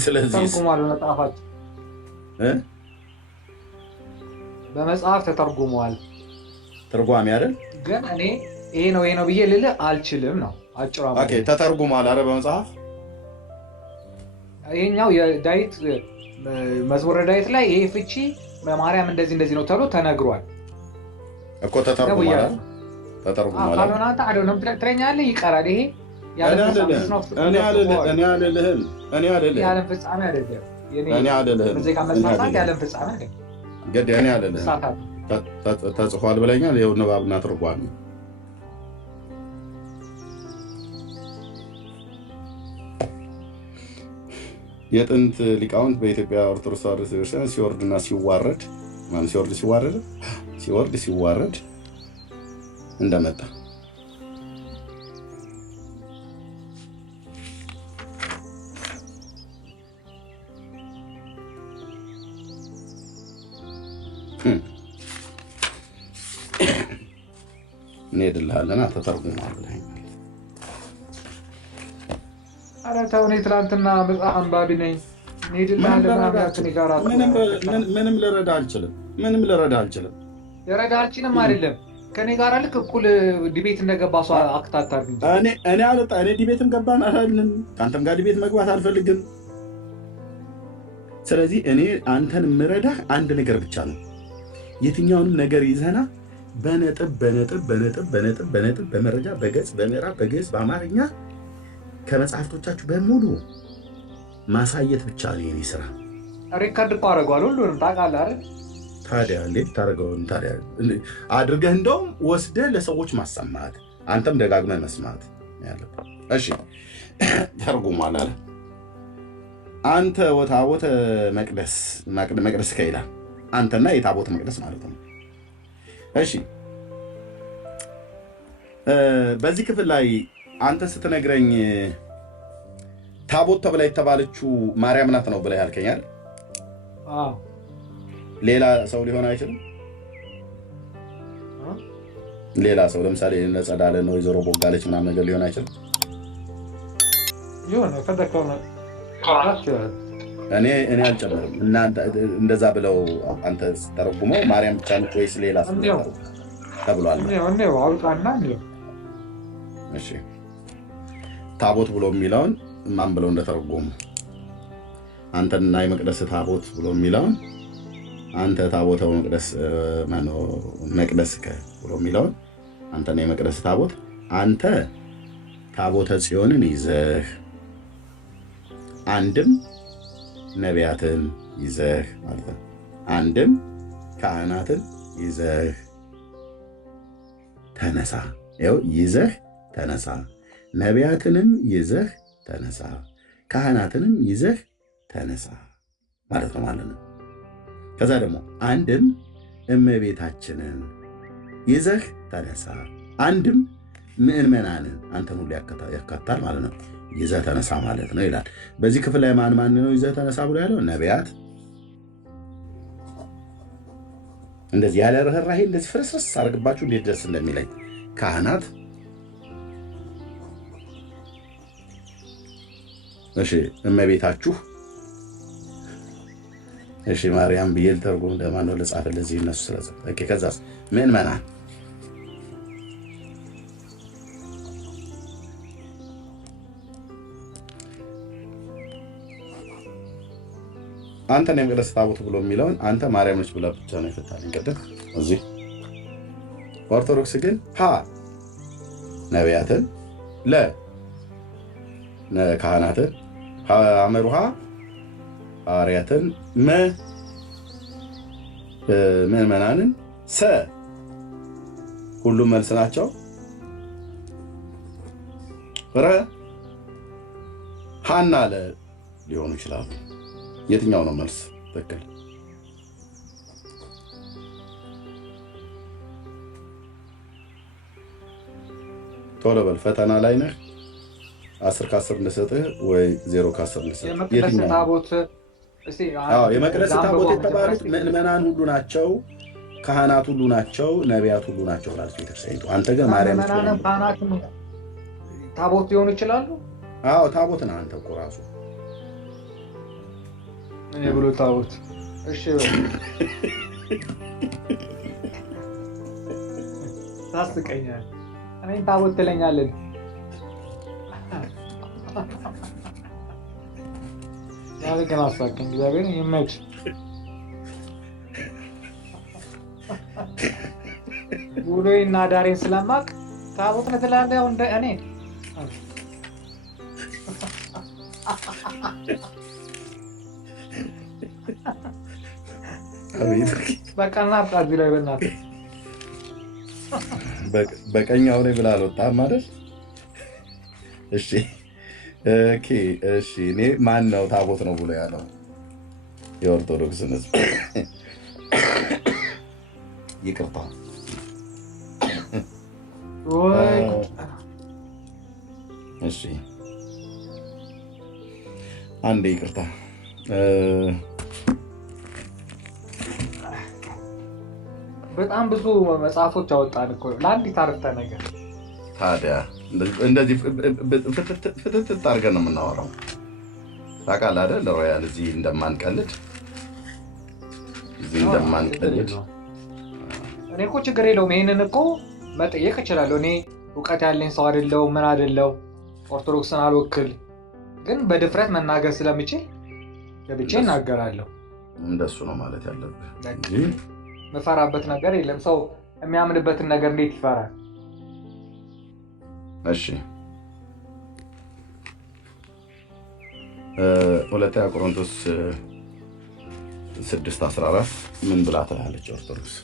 ስለዚህ ተርጉሟል በመጽሐፋቸው በመጽሐፍ ተተርጉሟል። ትርጓሜ አይደል? ግን እኔ ይሄ ነው ብዬ ልልህ አልችልም ነው አጭሩ ኦኬ ተተርጉሟል አረ በመጽሐፍ ይሄኛው የዳዊት መዝሙረ ዳዊት ላይ ይሄ ፍቺ በማርያም እንደዚህ ነው ተብሎ ተነግሯል እኮ ተተርጉሟል ተተርጉሟል ካልሆነ አንተ አይደለም ትረኛለህ ይቀራል ይሄ እኔ አልልህም ያለ ፍጻሜ አይደለም እኔ አልልህም ሙዚቃ መስማት ያለ ፍጻሜ አይደለም ግድ እኔ አልልህም ተጽፏል ብለኛል ይኸው ንባብና ትርጓሜ የጥንት ሊቃውንት በኢትዮጵያ ኦርቶዶክስ ተዋሕዶ ቤተክርስቲያን ሲወርድና ሲዋረድ ማለት ሲወርድ ሲዋረድ እንደመጣ እንሄድልሃለን ተተርጉሟል ብለኸኝ ኧረ ተው እኔ ትናንትና መጽሐፍ አንባቢ ነኝ ምንም ልረዳ አልችልም ልረዳ አልችልም አይደለም ከኔ ጋር ልክ እኩል ዲቤት እንደገባ ሰው አክታታር እኔ ዲቤትም ገባን አላልንም ከአንተም ጋር ዲቤት መግባት አልፈልግም ስለዚህ እኔ አንተን የምረዳህ አንድ ነገር ብቻ ነው የትኛውንም ነገር ይዘና በነጥብ በመረጃ በገጽ በምዕራፍ በግዕዝ በአማርኛ ከመጽሐፍቶቻችሁ በሙሉ ማሳየት ብቻ ነው የኔ ስራ ሪከርድ እኮ አደርገዋል ሁሉንም ታውቃለህ አይደል ታዲያ እንዴት ታደርገውን ታዲያ አድርገህ እንደውም ወስደህ ለሰዎች ማሰማት አንተም ደጋግመህ መስማት ያለብህ እሺ ተርጉሟል አለ አንተ ወታቦተ መቅደስ ከይላ አንተና የታቦት መቅደስ ማለት ነው እሺ በዚህ ክፍል ላይ አንተ ስትነግረኝ ታቦት ተብላ የተባለችው ማርያም ናት ነው ብለህ ያልከኛል ሌላ ሰው ሊሆን አይችልም ሌላ ሰው ለምሳሌ ነጸዳለ ነው ወይዘሮ ቦጋለች ምናምን ነገር ሊሆን አይችልም እኔ አልጨምርም እና እንደዛ ብለው አንተ ተረጉመው ማርያም ብቻ ነች ወይስ ሌላ ሰው ተብሏል እሺ ታቦት ብሎ የሚለውን ማን ብለው እንደተረጎሙ አንተና የመቅደስ ታቦት ብሎ የሚለውን አንተ ታቦተ መቅደስ ብሎ የሚለውን አንተና የመቅደስ ታቦት አንተ ታቦተ ጽዮንን ይዘህ አንድም ነቢያትን ይዘህ ማለት ነው አንድም ካህናትን ይዘህ ተነሳ ይዘህ ተነሳ ነቢያትንም ይዘህ ተነሳ ካህናትንም ይዘህ ተነሳ ማለት ነው ከዛ ደግሞ አንድም እመቤታችንን ይዘህ ተነሳ አንድም ምእመናንን አንተን ሁሉ ያካታል ማለት ነው ይዘህ ተነሳ ማለት ነው ይላል በዚህ ክፍል ላይ ማን ነው ይዘህ ተነሳ ብሎ ያለው ነቢያት እንደዚህ ያለ ርህራሄ እንደዚህ ፍርስርስ አድርግባችሁ እንዴት ደስ እንደሚለኝ ካህናት እሺ እመቤታችሁ እሺ ማርያም ብዬ ልተርጉም ለማነው ለጻፈ ለዚህ እነሱ ስለጻፈ ኦኬ ከዛስ ምእመናን አንተ የመቅደስ ታቦት ብሎ የሚለውን አንተ ማርያም ነች ብላ ብቻ ነው የፈታልኝ ቅድም እዚህ ኦርቶዶክስ ግን ነቢያትን ካህናትን አመሩሃ ሐዋርያትን ምእመናንን ሁሉም መልስ ናቸው ሀና ሊሆኑ ይችላሉ የትኛው ነው መልስ ትክክል ቶሎ በል ፈተና ላይ ነህ 10 ከ10 እንደሰጥህ ወይ 0 ከ10 እንደሰጥህ የመቅደስ ታቦት የተባሉት ምእመናን ሁሉ ናቸው ካህናት ሁሉ ናቸው ነቢያት ሁሉ ናቸው ማለት ቤተክርስቲያኒቱ አንተ ግን ማርያም ታቦት ሊሆኑ ይችላሉ ታቦት ነህ አንተ እኮ ራሱ እኔ ብሎ ታቦት እሺ ታስቀኛል እኔ ታቦት ትለኛለህ ግን አሳከኝ እግዚአብሔር ይመች። ውሎዬና ዳሬን ስለማቅ ታቦት ነህ ትላለህ እንደ እኔ በቃ እናብቃ እዚህ ላይ በእናትህ በቀኛው ላይ ብላ አልወጣም ማለት እሺ ኦኬ እሺ እኔ ማን ነው ታቦት ነው ብሎ ያለው የኦርቶዶክስ ሕዝብ ይቅርታ ወይ እሺ አንዴ ይቅርታ በጣም ብዙ መጽሐፎች አወጣን እኮ ለአንዲት አረፍተ ነገር። ታዲያ እንደዚህ ፍትት አድርገን ነው የምናወራው። ታውቃለህ አይደል? ሮያል እዚህ እንደማንቀልድ እኔ እኮ ችግር የለውም። ይሄንን እኮ መጠየቅ እችላለሁ። እኔ እውቀት ያለኝ ሰው አይደለው ምን አይደለው ኦርቶዶክስን አልወክል፣ ግን በድፍረት መናገር ስለምችል ገብቼ እናገራለሁ። እንደሱ ነው ማለት ያለብህ እንጂ መፈራበት ነገር የለም። ሰው የሚያምንበትን ነገር እንዴት ይፈራል? እሺ ሁለተኛ ቆሮንቶስ 6:14 ምን ብላ ትላለች ኦርቶዶክስ?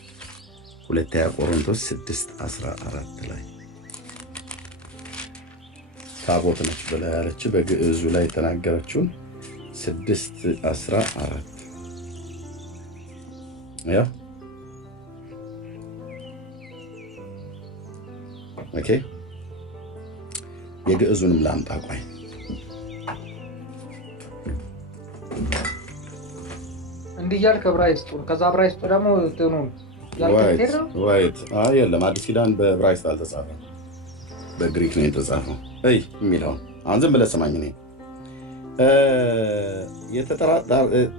ሁለተኛ ቆሮንቶስ 6:14 ላይ ታቦት ነች ብላ ያለች በግዕዙ ላይ የተናገረችውን 6:14 ያው ኦኬ የግዕዙንም ላምጣ ቆይ እንዲህ እያልክ ዕብራይስጡን ከዛ ዕብራይስጡ ደግሞ እንትኑን ዋይት የለም አዲስ ኪዳን በዕብራይስጥ አልተጻፈም በግሪክ ነው የተጻፈው የሚለው አሁን ዝም ብለህ ስማኝ እኔ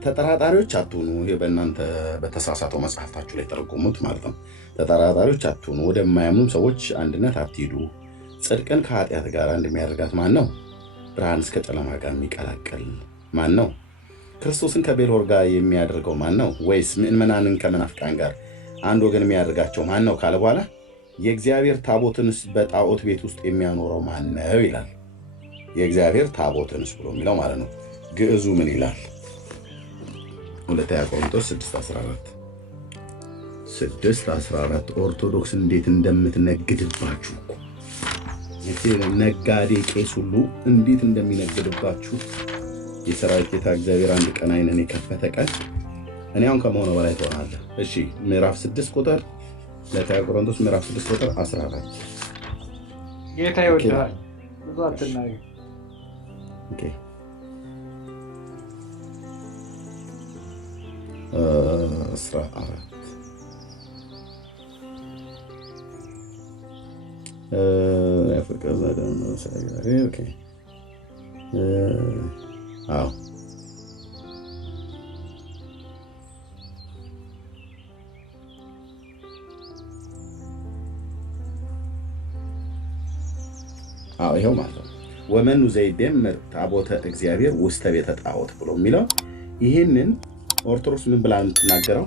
ተጠራጣሪዎች አትሁኑ። ይሄ በእናንተ በተሳሳተው መጽሐፍታችሁ ላይ ተረጎሙት ማለት ነው። ተጠራጣሪዎች አትሁኑ፣ ወደማያምኑም ሰዎች አንድነት አትሂዱ። ጽድቅን ከኃጢአት ጋር አንድ የሚያደርጋት ማን ነው? ብርሃን እስከ ጨለማ ጋር የሚቀላቀል ማን ነው? ክርስቶስን ከቤልሆር ጋር የሚያደርገው ማን ነው? ወይስ ምእመናንን ከመናፍቃን ጋር አንድ ወገን የሚያደርጋቸው ማን ነው ካለ በኋላ የእግዚአብሔር ታቦትንስ በጣዖት ቤት ውስጥ የሚያኖረው ማን ነው ይላል። የእግዚአብሔር ታቦትንስ ብሎ የሚለው ማለት ነው። ግዕዙ ምን ይላል? ሁለተኛ ቆሮንቶስ 6:14 ኦርቶዶክስ እንዴት እንደምትነግድባችሁ ነጋዴ ቄስ ሁሉ እንዴት እንደሚነግድባችሁ የሰራዊት ጌታ እግዚአብሔር አንድ ቀን ዓይንን የከፈተ ቀን እኔ አሁን ከመሆኑ በላይ ትሆናለህ። እሺ ምዕራፍ 6 ቁጥር ሁለተኛ ቆሮንቶስ ምዕራፍ 6 ቁጥር 14 ጌታ ይወዳል ብዙ አትናገር። ኦኬ 14 የፍቅር ዘደም ነው ሰጋሪ ኦኬ አዎ ይሄው ማለት ነው። ወመኑ ዘይደምር ታቦተ እግዚአብሔር ውስተ ቤተ ጣዖት ብሎ የሚለው ይህንን ኦርቶዶክስ ምን ብላ የምትናገረው?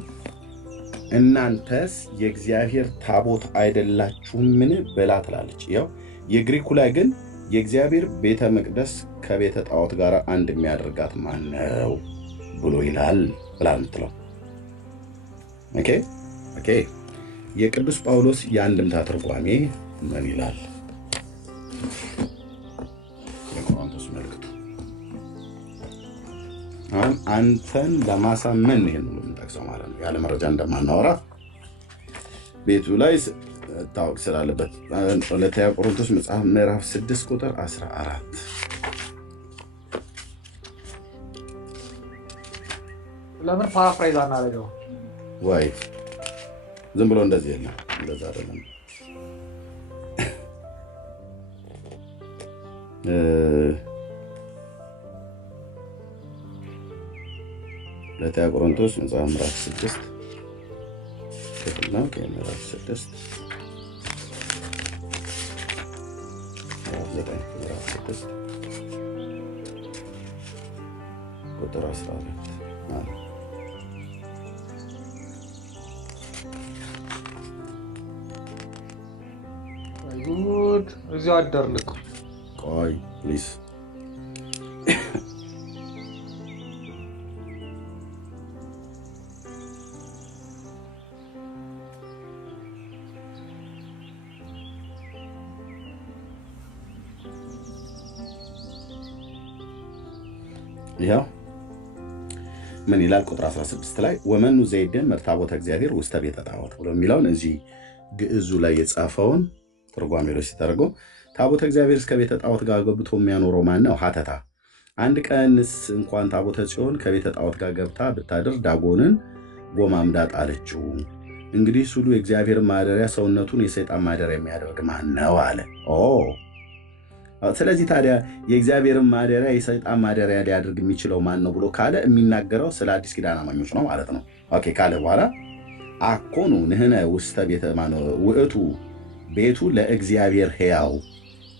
እናንተስ የእግዚአብሔር ታቦት አይደላችሁምን ብላ ትላለች። ያው የግሪኩ ላይ ግን የእግዚአብሔር ቤተ መቅደስ ከቤተ ጣዖት ጋር አንድ የሚያደርጋት ማን ነው ብሎ ይላል ብላ የምትለው። ኦኬ የቅዱስ ጳውሎስ የአንድምታ ትርጓሜ ምን ይላል? የቆሮንቶስ መልእክቱ አሁን አንተን ለማሳመን ይሄን ሁሉ የምንጠቅሰው ማለት ነው። ያለ መረጃ እንደማናወራ ቤቱ ላይ ታወቅ ስላለበት ሁለተኛ ቆሮንቶስ መጽሐፍ ምዕራፍ 6 ቁጥር 14 ለምን ፓራፍራይዝ አናደርገው? ወይ ዝም ብሎ እንደዚህ የለም፣ እንደዛ አይደለም። ሁለተኛ ቆሮንቶስ መጽሐፍ ምዕራፍ 6 ክፍል ነው። ምዕራፍ 6 ምዕራፍ 6 ቁጥር 12 ጉድ እዚሁ አደርልኩ። ቆይ ፕሊዝ ይኸው ምን ይላል? ቁጥር 16 ላይ ወመኑ ዘይደን ታቦተ እግዚአብሔር ውስተ ቤተ ጣዖት ብሎ የሚለውን እዚህ ግዕዙ ላይ የጻፈውን ትርጓሜዎች ሲተረጎም ታቦተ እግዚአብሔር እስከ ቤተ ጣዖት ጋር ገብቶ የሚያኖረው ማን ነው? ሀተታ አንድ ቀንስ እንኳን ታቦተ ጽዮን ከቤተ ጣዖት ጋር ገብታ ብታድር ዳጎንን ጎማምዳ ጣለችው። እንግዲህ ሁሉ የእግዚአብሔር ማደሪያ ሰውነቱን የሰይጣን ማደሪያ የሚያደርግ ማን ነው አለ። ስለዚህ ታዲያ የእግዚአብሔርን ማደሪያ የሰይጣን ማደሪያ ሊያደርግ የሚችለው ማን ነው ብሎ ካለ የሚናገረው ስለ አዲስ ኪዳን አማኞች ነው ማለት ነው። ኦኬ ካለ በኋላ አኮኑ ንህነ ውስተ ቤተ ውእቱ ቤቱ ለእግዚአብሔር ሕያው፣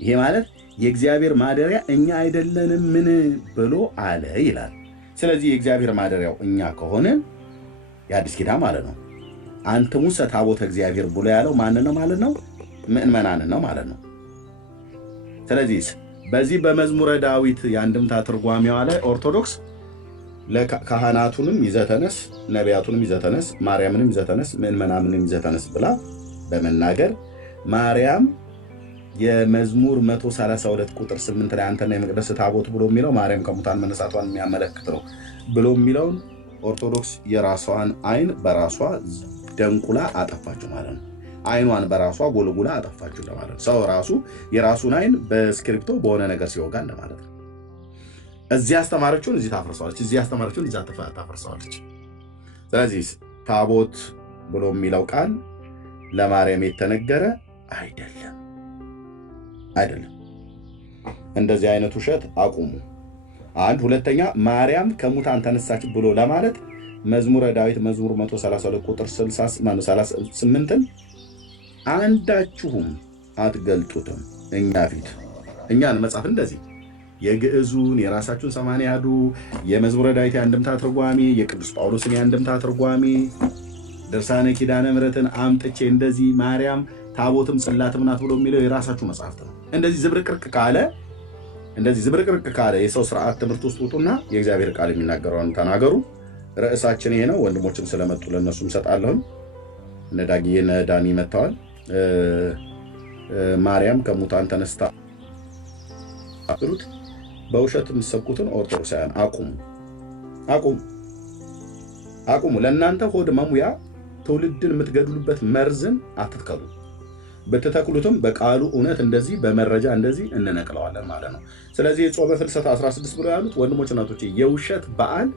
ይሄ ማለት የእግዚአብሔር ማደሪያ እኛ አይደለንም ምን ብሎ አለ ይላል። ስለዚህ የእግዚአብሔር ማደሪያው እኛ ከሆንን የአዲስ ኪዳን ማለት ነው። አንትሙሰ ታቦተ እግዚአብሔር ብሎ ያለው ማንን ነው ማለት ነው? ምእመናንን ነው ማለት ነው። ስለዚህ በዚህ በመዝሙረ ዳዊት የአንድምታ ትርጓሜዋ ላይ ኦርቶዶክስ ካህናቱንም ይዘተነስ፣ ነቢያቱንም ይዘተነስ፣ ማርያምንም ይዘተነስ፣ ምእመናንንም ይዘተነስ ብላ በመናገር ማርያም የመዝሙር 132 ቁጥር 8 ላይ አንተና የመቅደስ ታቦት ብሎ የሚለው ማርያም ከሙታን መነሳቷን የሚያመለክት ነው ብሎ የሚለውን ኦርቶዶክስ የራሷን አይን በራሷ ደንቁላ አጠፋችሁ ማለት ነው። አይኗን በራሷ ጎልጉላ አጠፋችሁ ለማለት ነው። ሰው ራሱ የራሱን አይን በስክሪፕቶ በሆነ ነገር ሲወጋ እንደማለት ነው። እዚህ አስተማረችውን እዚህ ታፈርሰዋለች፣ እዚህ አስተማረችውን እዚህ ታፈርሰዋለች። ስለዚህ ታቦት ብሎ የሚለው ቃል ለማርያም የተነገረ አይደለም። እንደዚህ አይነት ውሸት አቁሙ። አንድ ሁለተኛ ማርያም ከሙታን ተነሳች ብሎ ለማለት መዝሙረ ዳዊት መዝሙር 132 ቁጥር 38ን አንዳችሁም አትገልጡትም እኛ ፊት። እኛን መጽሐፍ እንደዚህ የግዕዙን የራሳችሁን 80 ያዱ የመዝሙረ ዳዊት የአንድምታ ትርጓሜ የቅዱስ ጳውሎስን የአንድምታ ትርጓሜ ድርሳነ ኪዳነ ምሕረትን አምጥቼ እንደዚህ ማርያም ታቦትም ጽላትም ናት ብሎ የሚለው የራሳችሁ መጽሐፍት ነው። እንደዚህ ዝብርቅርቅ ካለ የሰው ስርዓት ትምህርት ውስጥ ውጡና የእግዚአብሔር ቃል የሚናገረውን ተናገሩ። ርዕሳችን ይሄ ነው። ወንድሞችም ስለመጡ ለእነሱም ሰጣለሁን። እነ ዳጊዬ እነ ዳኒ መጥተዋል። ማርያም ከሙታን ተነስታ በውሸት የምትሰብኩትን ኦርቶዶክሳውያን አቁሙ። ለእናንተ ሆድ መሙያ ትውልድን የምትገድሉበት መርዝን አትትከሉ። ብትተክሉትም በቃሉ እውነት እንደዚህ በመረጃ እንደዚህ እንነቅለዋለን ማለት ነው። ስለዚህ የጾመ ፍልሰታ 16 ብሎ ያሉት ወንድሞች እናቶች የውሸት በዓል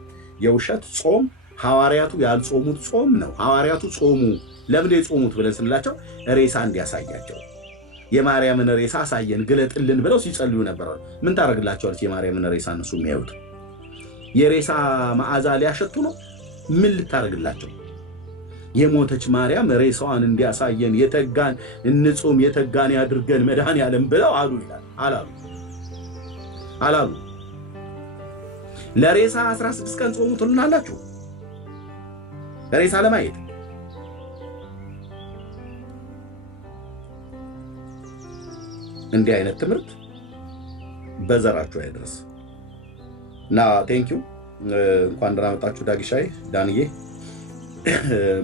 የውሸት ጾም ሐዋርያቱ ያልጾሙት ጾም ነው። ሐዋርያቱ ጾሙ። ለምን የጾሙት ብለን ስንላቸው ሬሳ እንዲያሳያቸው የማርያምን ሬሳ አሳየን ግለጥልን ብለው ሲጸልዩ ነበር። ምን ታደርግላቸዋለች የማርያምን ሬሳ? እነሱ የሚያዩት የሬሳ መዓዛ ሊያሸቱ ነው። ምን ልታደርግላቸው? የሞተች ማርያም ሬሳዋን እንዲያሳየን የተጋን እንጾም የተጋን ያድርገን መድኃኔዓለም ብለው አሉ ይላል። አላሉ። ለሬሳ 16 ቀን ጾሙ ትሉናላችሁ ሬሳ ለማየት። እንዲህ አይነት ትምህርት በዘራችሁ አይድረስ እና ቴንኪው። እንኳን ደህና መጣችሁ ዳጊሻይ ዳንዬ።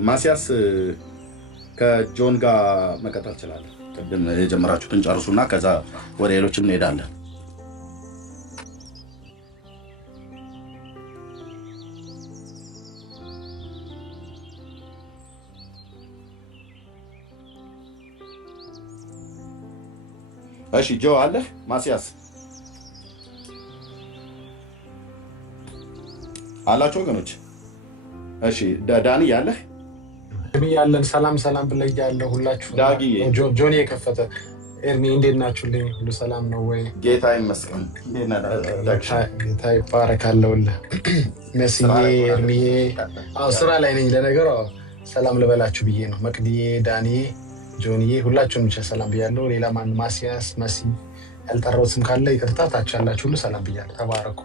ማሲያስ ከጆን ጋር መቀጠል ይችላል። ቅድም የጀመራችሁትን ጨርሱና ከዛ ወደ ሌሎችም እንሄዳለን። እሺ ጆ አለህ? ማሲያስ አላችሁ ወገኖች? እሺ ዳኒ ያለህ? ያለን ሰላም ብለያለሁ ሁላችሁ። ዳጊ ጆኒ የከፈተ ኤርሚ እንዴት ናችሁልኝ? ሁሉ ሰላም ነው ወይ? ጌታ ይመስገን። ጌታ ይባረካለሁልህ። መስዬ ኤርሚዬ ስራ ላይ ነኝ ለነገሩ። ሰላም ልበላችሁ ብዬ ነው። መቅድዬ፣ ዳኒ፣ ጆኒዬ ሁላችሁም ብቻ ሰላም ብያለሁ። ሌላ ማን? ማሲያስ፣ መሲ ያልጠራሁት ስም ካለ ይቅርታ። ታች ያላችሁ ሁሉ ሰላም ብያለሁ። ተባረኩ።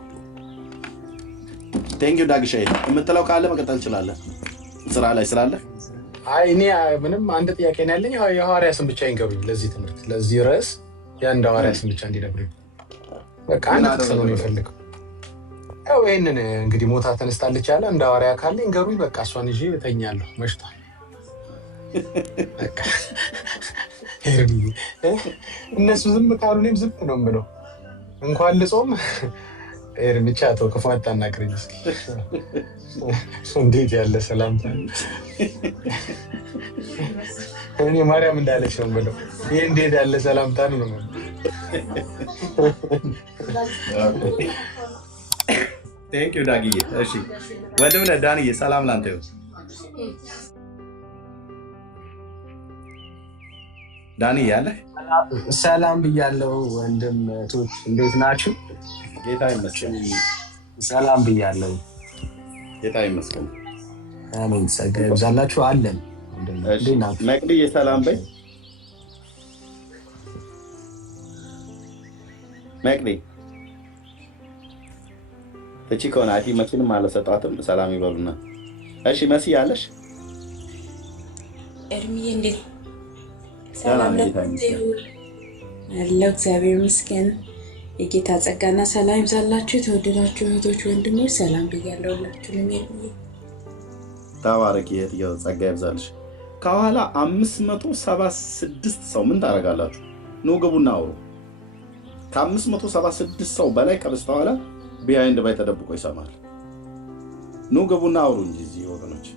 ቴንኪው ዳግሻ የምትለው ካለ መቀጠል እንችላለን። ስራ ላይ ስላለ አይ እኔ ምንም አንድ ጥያቄ ነው ያለኝ። የሐዋርያ ስም ብቻ ይንገሩኝ ለዚህ ትምህርት ለዚህ ርዕስ የአንድ ሐዋርያ ስም ብቻ እንዲነግሩኝ። በቃ አንድ ጥቅስ ነው የሚፈልገው። ያው ይሄንን እንግዲህ ሞታ ተነስታለች ያለ እንደ ሐዋርያ ካለ ይንገሩኝ። በቃ እሷን ይዤ እተኛለሁ። መሽቷል። በቃ እነሱ ዝም ካሉ እኔም ዝም ነው የምለው። እንኳን ልጾም ኤርሚቻ ተው፣ ክፉ አታናግረኝ እስኪ። እንዴት ያለ ሰላምታ! እኔ ማርያም እንዳለች ነው የምለው። ይሄ እንዴት ያለ ሰላምታ ነው ነው። ቴንክ ዩ ዳግዬ። እሺ ወንድም ነህ ዳንዬ፣ ሰላም ላንተ ይሁን። ዳንዬ አለ ሰላም ብያለሁ። ወንድም እህቶች እንዴት ናችሁ? ጌታ ይመስገን። ሰላም ብያለሁ። ጌታ ይመስገን። አሜን። ጸጋ ይብዛላችሁ። አለን መቅድዬ ሰላም በይ። መቅዲ እቺ ከሆነ አቲ መኪንም አለሰጣትም። ሰላም ይበሉና እሺ። መሲ ያለሽ ኤርሚዬ እንዴት ሰላም ለእግዚአብሔር ይመስገን። የጌታ ጸጋና ሰላም ይብዛላችሁ። የተወደዳችሁ እህቶች ወንድሞች ሰላም ብያለሁ ሁላችሁንም። ኤርሚዬ ተባረኪ እህትዬው፣ ጸጋ ይብዛልሽ። ከኋላ 576 ሰው ምን ታደርጋላችሁ? ኑ ግቡና አውሩ። ከ576 ሰው በላይ ከበስተኋላ ቢሃይንድ ባይ ተደብቆ ይሰማል። ኑ ግቡና አውሩ እንጂ እዚህ ወገኖች።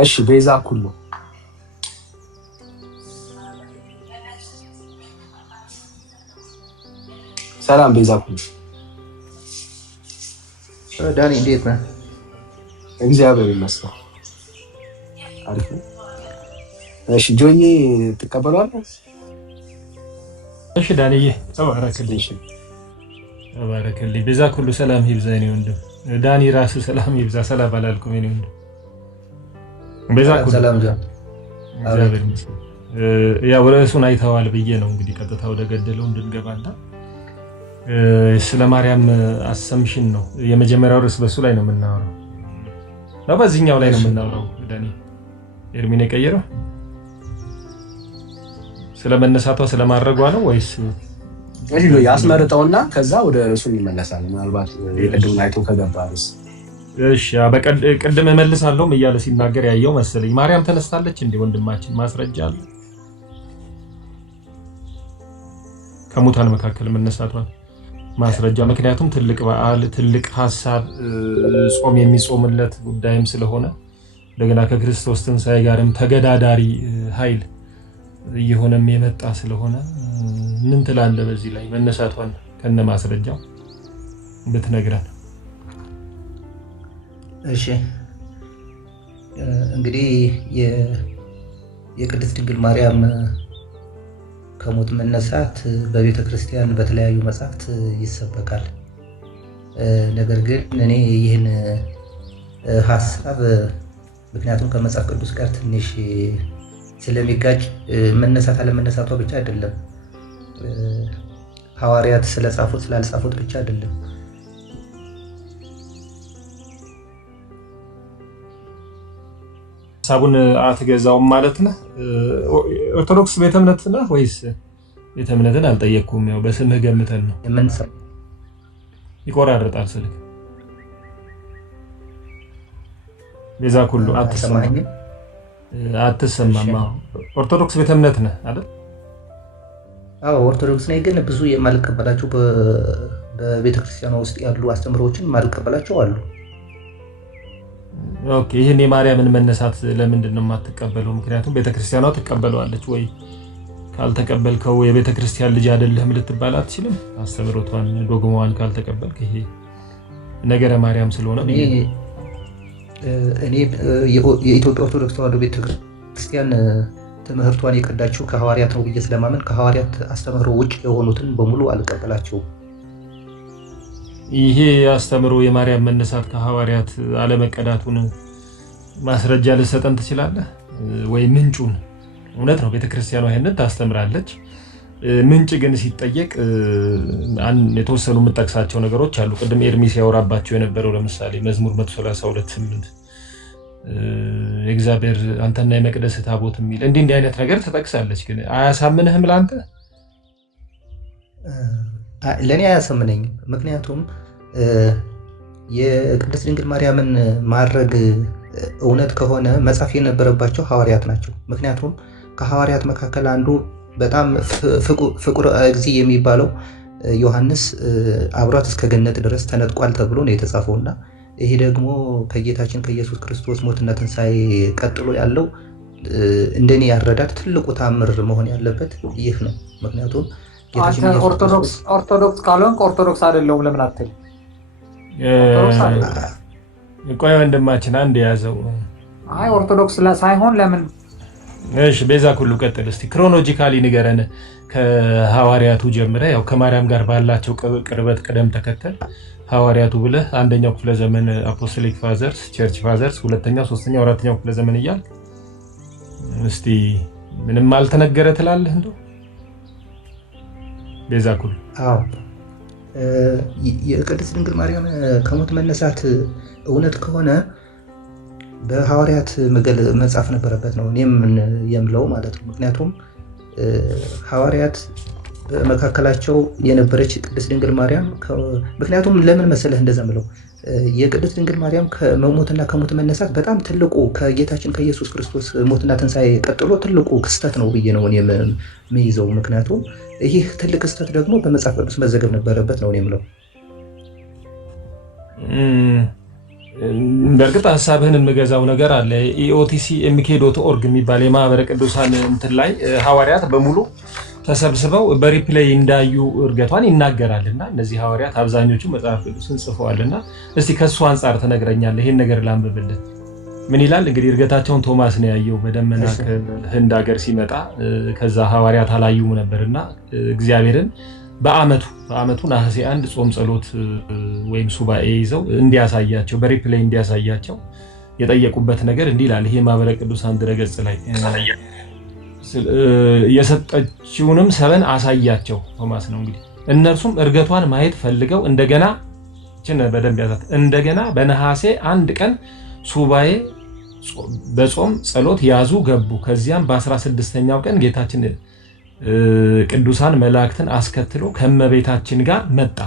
እሺ ቤዛ ኩሉ ሰላም። ቤዛ ኩሉ ዳኒ እንዴት ነህ? እግዚአብሔር ይመስገን አሪፍ ነው። እሺ ጆኒ ትቀበላለህ? እሺ ዳንዬ ተባረክልኝ። ቤዛ ኩሉ ሰላም ይብዛ። እኔ ወንድም ዳኒ ራሱ ሰላም ይብዛ። ሰላም አላልኩም እኔ ወንድም ቤዛ ኩሉ ሰላም ጃን። እግዚአብሔር ይመስገን። ያው ርዕሱን አይተዋል ብዬ ነው እንግዲህ ቀጥታ ወደ ገደለው እንድንገባና ስለ ማርያም አሰምሽን ነው የመጀመሪያው ርዕስ። በሱ ላይ ነው የምናወራው ነው በዚህኛው ላይ ነው የምናወራው። ዳኒ ኤርሚን የቀየረው ስለመነሳቷ ስለማድረጓ ነው ወይስ እሺ ነው ያስመርጠውና ከዛ ወደ ርዕሱ ይመለሳል። ምናልባት የቅድሙን አይቶ ከገባስ እሺ ቅድም እመልሳለሁ እያለ ሲናገር ያየው መሰለኝ። ማርያም ተነስታለች እንዴ? ወንድማችን ማስረጃ አለ ከሙታን መካከል መነሳቷን ማስረጃ። ምክንያቱም ትልቅ በዓል ትልቅ ሐሳብ ጾም የሚጾምለት ጉዳይም ስለሆነ እንደገና ከክርስቶስ ትንሣኤ ጋርም ተገዳዳሪ ኃይል እየሆነም የመጣ ስለሆነ ምን ትላለህ በዚህ ላይ መነሳቷን ከነ ማስረጃው ብትነግረን። እሺ እንግዲህ የቅድስት ድንግል ማርያም ከሞት መነሳት በቤተ ክርስቲያን በተለያዩ መጻሕፍት ይሰበካል። ነገር ግን እኔ ይህን ሐሳብ ምክንያቱም ከመጽሐፍ ቅዱስ ጋር ትንሽ ስለሚጋጭ መነሳት አለመነሳቷ ብቻ አይደለም፣ ሐዋርያት ስለጻፉት ስላልጻፉት ብቻ አይደለም። ሐሳቡን አትገዛውም ማለት ነው። ኦርቶዶክስ ቤተ እምነት ነህ ወይስ ቤተ እምነትን አልጠየቅኩም? ያው በስምህ ገምተን ነው የምንሰማው። ይቆራረጣል ስልክ። ቤዛ ኩሉ አትሰማም። ኦርቶዶክስ ቤተ እምነት ነህ አይደል? አዎ ኦርቶዶክስ ነኝ፣ ግን ብዙ የማልቀበላቸው በቤተክርስቲያኗ ውስጥ ያሉ አስተምሮዎችን የማልቀበላቸው አሉ። ኦኬ፣ ይሄን የማርያምን መነሳት ለምንድን ነው የማትቀበለው? ምክንያቱም ቤተክርስቲያኗ ትቀበለዋለች ወይ? ካልተቀበልከው የቤተክርስቲያን ልጅ አይደለህም ልትባል አትችልም። አስተምሮቷን ዶግማዋን ካልተቀበልክ ይሄ ነገረ ማርያም ስለሆነ እኔ የኢትዮጵያ ኦርቶዶክስ ተዋሕዶ ቤተክርስቲያን ትምህርቷን የቀዳችው ከሐዋርያት ነው ብዬ ስለማመን ከሐዋርያት አስተምህሮ ውጭ የሆኑትን በሙሉ አልቀበላቸውም። ይሄ አስተምሮ የማርያም መነሳት ከሐዋርያት አለመቀዳቱን ማስረጃ ልሰጠን ትችላለህ ወይ? ምንጩን እውነት ነው ቤተክርስቲያኗ ይሄንን ታስተምራለች። ምንጭ ግን ሲጠየቅ የተወሰኑ የምጠቅሳቸው ነገሮች አሉ። ቅድም ኤርሚስ ያወራባቸው የነበረው ለምሳሌ መዝሙር 132:8 እግዚአብሔር አንተና የመቅደስ ታቦት የሚል እንዲህ አይነት ነገር ተጠቅሳለች። ግን አያሳምንህም? ለአንተ ለእኔ አያሳምነኝም። ምክንያቱም የቅድስት ድንግል ማርያምን ማድረግ እውነት ከሆነ መጻፍ የነበረባቸው ሐዋርያት ናቸው። ምክንያቱም ከሐዋርያት መካከል አንዱ በጣም ፍቁር እግዚእ የሚባለው ዮሐንስ አብሯት እስከ ገነት ድረስ ተነጥቋል ተብሎ ነው የተጻፈው እና ይሄ ደግሞ ከጌታችን ከኢየሱስ ክርስቶስ ሞትና ትንሣኤ ቀጥሎ ያለው እንደኔ ያረዳድ ትልቁ ታምር መሆን ያለበት ይህ ነው። ምክንያቱም ኦርቶዶክስ ካልሆንክ ኦርቶዶክስ አይደለሁም ለምን አትል? ቆይ ወንድማችን አንድ የያዘው አይ ኦርቶዶክስ ሳይሆን ለምን? እሺ ቤዛ ኩሉ ቀጥል እስቲ ክሮኖሎጂካሊ ንገረን። ከሐዋርያቱ ጀምረ ያው ከማርያም ጋር ባላቸው ቅርበት ቅደም ተከተል ሐዋርያቱ ብለህ አንደኛው ክፍለ ዘመን አፖስቶሊክ ፋዘርስ፣ ቸርች ፋዘርስ፣ ሁለተኛው፣ ሶስተኛው፣ አራተኛው ክፍለ ዘመን እያል እስቲ ምንም አልተነገረ ትላለህ እንደው ቤዛ ኩሉ? አዎ የቅድስት ድንግል ማርያም ከሞት መነሳት እውነት ከሆነ በሐዋርያት መጻፍ ነበረበት ነው እኔም የምለው ማለት ነው። ምክንያቱም ሐዋርያት በመካከላቸው የነበረች ቅድስት ድንግል ማርያም ምክንያቱም ለምን መሰለህ እንደዛ ምለው የቅድስት ድንግል ማርያም ከመሞትና ከሞት መነሳት በጣም ትልቁ ከጌታችን ከኢየሱስ ክርስቶስ ሞትና ትንሣኤ ቀጥሎ ትልቁ ክስተት ነው ብዬ ነው እኔ የምይዘው። ምክንያቱም ይህ ትልቅ ክስተት ደግሞ በመጽሐፍ ቅዱስ መዘገብ ነበረበት ነው እኔ የምለው። በእርግጥ ሀሳብህን የምገዛው ነገር አለ። EOTC.MK.org የሚባል የማህበረ ቅዱሳን እንትን ላይ ሐዋርያት በሙሉ ተሰብስበው በሪፕሌይ እንዳዩ እርገቷን ይናገራልና እነዚህ ሐዋርያት አብዛኞቹ መጽሐፍ ቅዱስን ጽፈዋልና እስቲ ከሱ አንጻር ትነግረኛለህ። ይሄን ነገር ላንብብልህ። ምን ይላል እንግዲህ እርገታቸውን ቶማስ ነው ያየው በደመና ከህንድ ሀገር ሲመጣ። ከዛ ሐዋርያት አላዩም ነበርና እግዚአብሔርን በአመቱ ነሐሴ 1 ጾም ጸሎት ወይም ሱባኤ ይዘው እንዲያሳያቸው በሪፕሌይ እንዲያሳያቸው የጠየቁበት ነገር እንዲህ ይላል። ይሄ ማህበረ ቅዱሳን ድረገጽ ላይ የሰጠችውንም ሰበን አሳያቸው ቶማስ ነው እንግዲህ። እነርሱም እርገቷን ማየት ፈልገው እንደገና በነሐሴ 1 ቀን ሱባኤ በጾም ጸሎት ያዙ ገቡ። ከዚያም በ16ኛው ቀን ጌታችን ቅዱሳን መላእክትን አስከትሎ ከመቤታችን ጋር መጣ።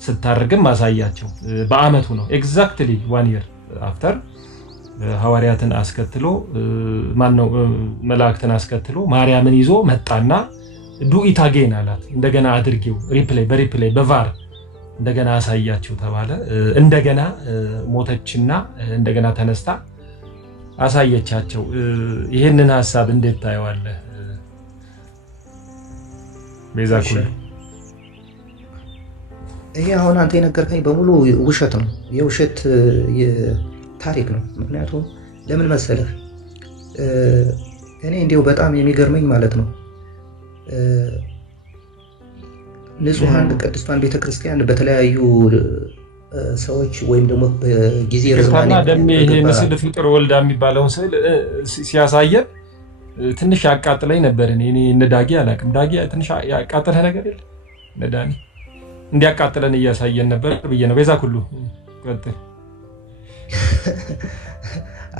ስታርግም አሳያቸው። በአመቱ ነው ኤግዛክትሊ 1 year after ሐዋርያትን አስከትሎ መላእክትን አስከትሎ ማርያምን ይዞ መጣና ዱ ኢት አጌን አላት። እንደገና አድርጊው በሪፕሌይ በቫር እንደገና አሳያቸው ተባለ። እንደገና ሞተችና እንደገና ተነስታ አሳየቻቸው። ይሄንን ሐሳብ እንዴት ታየዋለህ ቤዛ ኩሉ? ይሄ አሁን አንተ የነገርከኝ በሙሉ ውሸት ነው፣ የውሸት ታሪክ ነው። ምክንያቱም ለምን መሰለህ እኔ እንዲሁ በጣም የሚገርመኝ ማለት ነው ንጹሐን ቅድስቷን ቤተክርስቲያን በተለያዩ ሰዎች ወይም ደግሞ በጊዜ ርዝማኔ ይሄ ምስል ፍቅር ወልዳ የሚባለውን ስዕል ሲያሳየን ትንሽ ያቃጥለኝ ነበር። እኔ እነ ዳጊ አላውቅም። ዳጊ ትንሽ ያቃጥለህ ነገር የለ? እነ ዳኒ እንዲያቃጥለን እያሳየን ነበር ብዬ ነው። ቤዛ ኩሉ ቀጥል።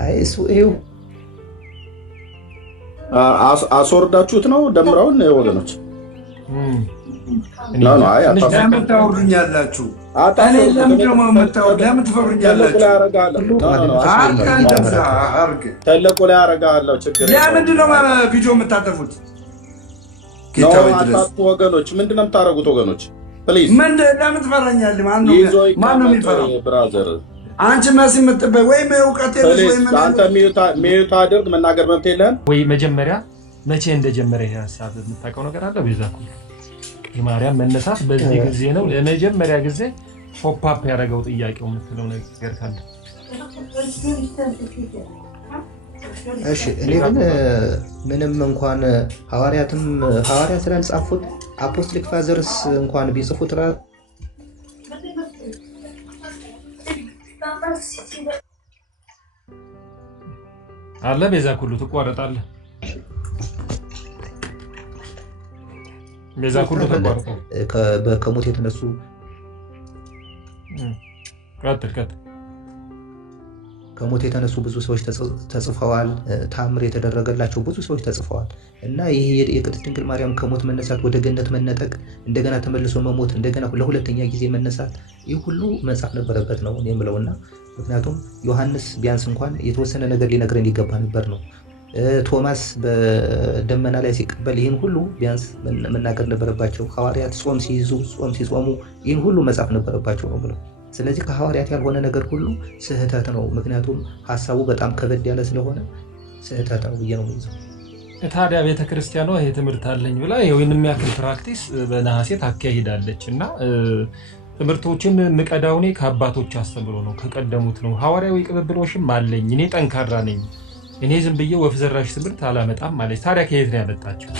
አይ እሱ ይኸው አስወርዳችሁት ነው ደምራውን ወገኖች? ለምን ታወሩኛላችሁ? ለምን ትፈሩኛላችሁ? ተለቁ ላይ አረጋለሁ። ችግር ለምንድን ነው ቪዲዮ የምታጠፉት? ወገኖች ምንድን ነው የምታደርጉት? ወገኖች ፕሊዝ ለምን ትፈራኛለህ? ማነው የሚፈራው? ብራዘር አንቺ መሲ የምትበይ ወይም እውቀት የለሽ ወይም አንተ ሚዩት አድርግ። መናገር መብት የለህም ወይ? መጀመሪያ መቼ እንደጀመረ ይሄ ሀሳብ የምታውቀው ነገር አለ ቤዛ ኩሉ? የማርያም መነሳት በዚህ ጊዜ ነው ለመጀመሪያ ጊዜ ፖፕ አፕ ያደረገው ጥያቄው የምትለው ነገር ካለ? እሺ እኔ ግን ምንም እንኳን ሐዋርያት ስላልጻፉት አፖስቶሊክ ፋዘርስ እንኳን ቢጽፉት አለ ቤዛ ኩሉ ትቋረጣለህ። ቤዛ ሁሉ ተቋርጦ ከሞት የተነሱ ከሞት የተነሱ ብዙ ሰዎች ተጽፈዋል። ታምር የተደረገላቸው ብዙ ሰዎች ተጽፈዋል። እና ይሄ የቅድስት ድንግል ማርያም ከሞት መነሳት፣ ወደ ገነት መነጠቅ፣ እንደገና ተመልሶ መሞት፣ እንደገና ለሁለተኛ ጊዜ መነሳት፣ ይህ ሁሉ መጻፍ ነበረበት ነው የምለውና ምክንያቱም ዮሐንስ ቢያንስ እንኳን የተወሰነ ነገር ሊነግረን ይገባ ነበር ነው። ቶማስ በደመና ላይ ሲቀበል ይህን ሁሉ ቢያንስ መናገር ነበረባቸው። ሐዋርያት ጾም ሲይዙ ጾም ሲጾሙ ይህን ሁሉ መጻፍ ነበረባቸው ነው ብለው። ስለዚህ ከሐዋርያት ያልሆነ ነገር ሁሉ ስህተት ነው። ምክንያቱም ሀሳቡ በጣም ከበድ ያለ ስለሆነ ስህተት ነው ብዬ ነው የሚይዘው። ታዲያ ቤተክርስቲያኗ ይሄ ትምህርት አለኝ ብላ ይህን የሚያክል ፕራክቲስ በነሐሴ ታካሂዳለች እና ትምህርቶችን ምቀዳው እኔ ከአባቶች አስተምሮ ነው ከቀደሙት ነው። ሐዋርያዊ ቅብብሎሽም አለኝ እኔ ጠንካራ ነኝ እኔ ዝም ብዬ ወፍ ዘራሽ ትምህርት አላመጣም ማለች። ታዲያ ከየት ነው ያመጣችው?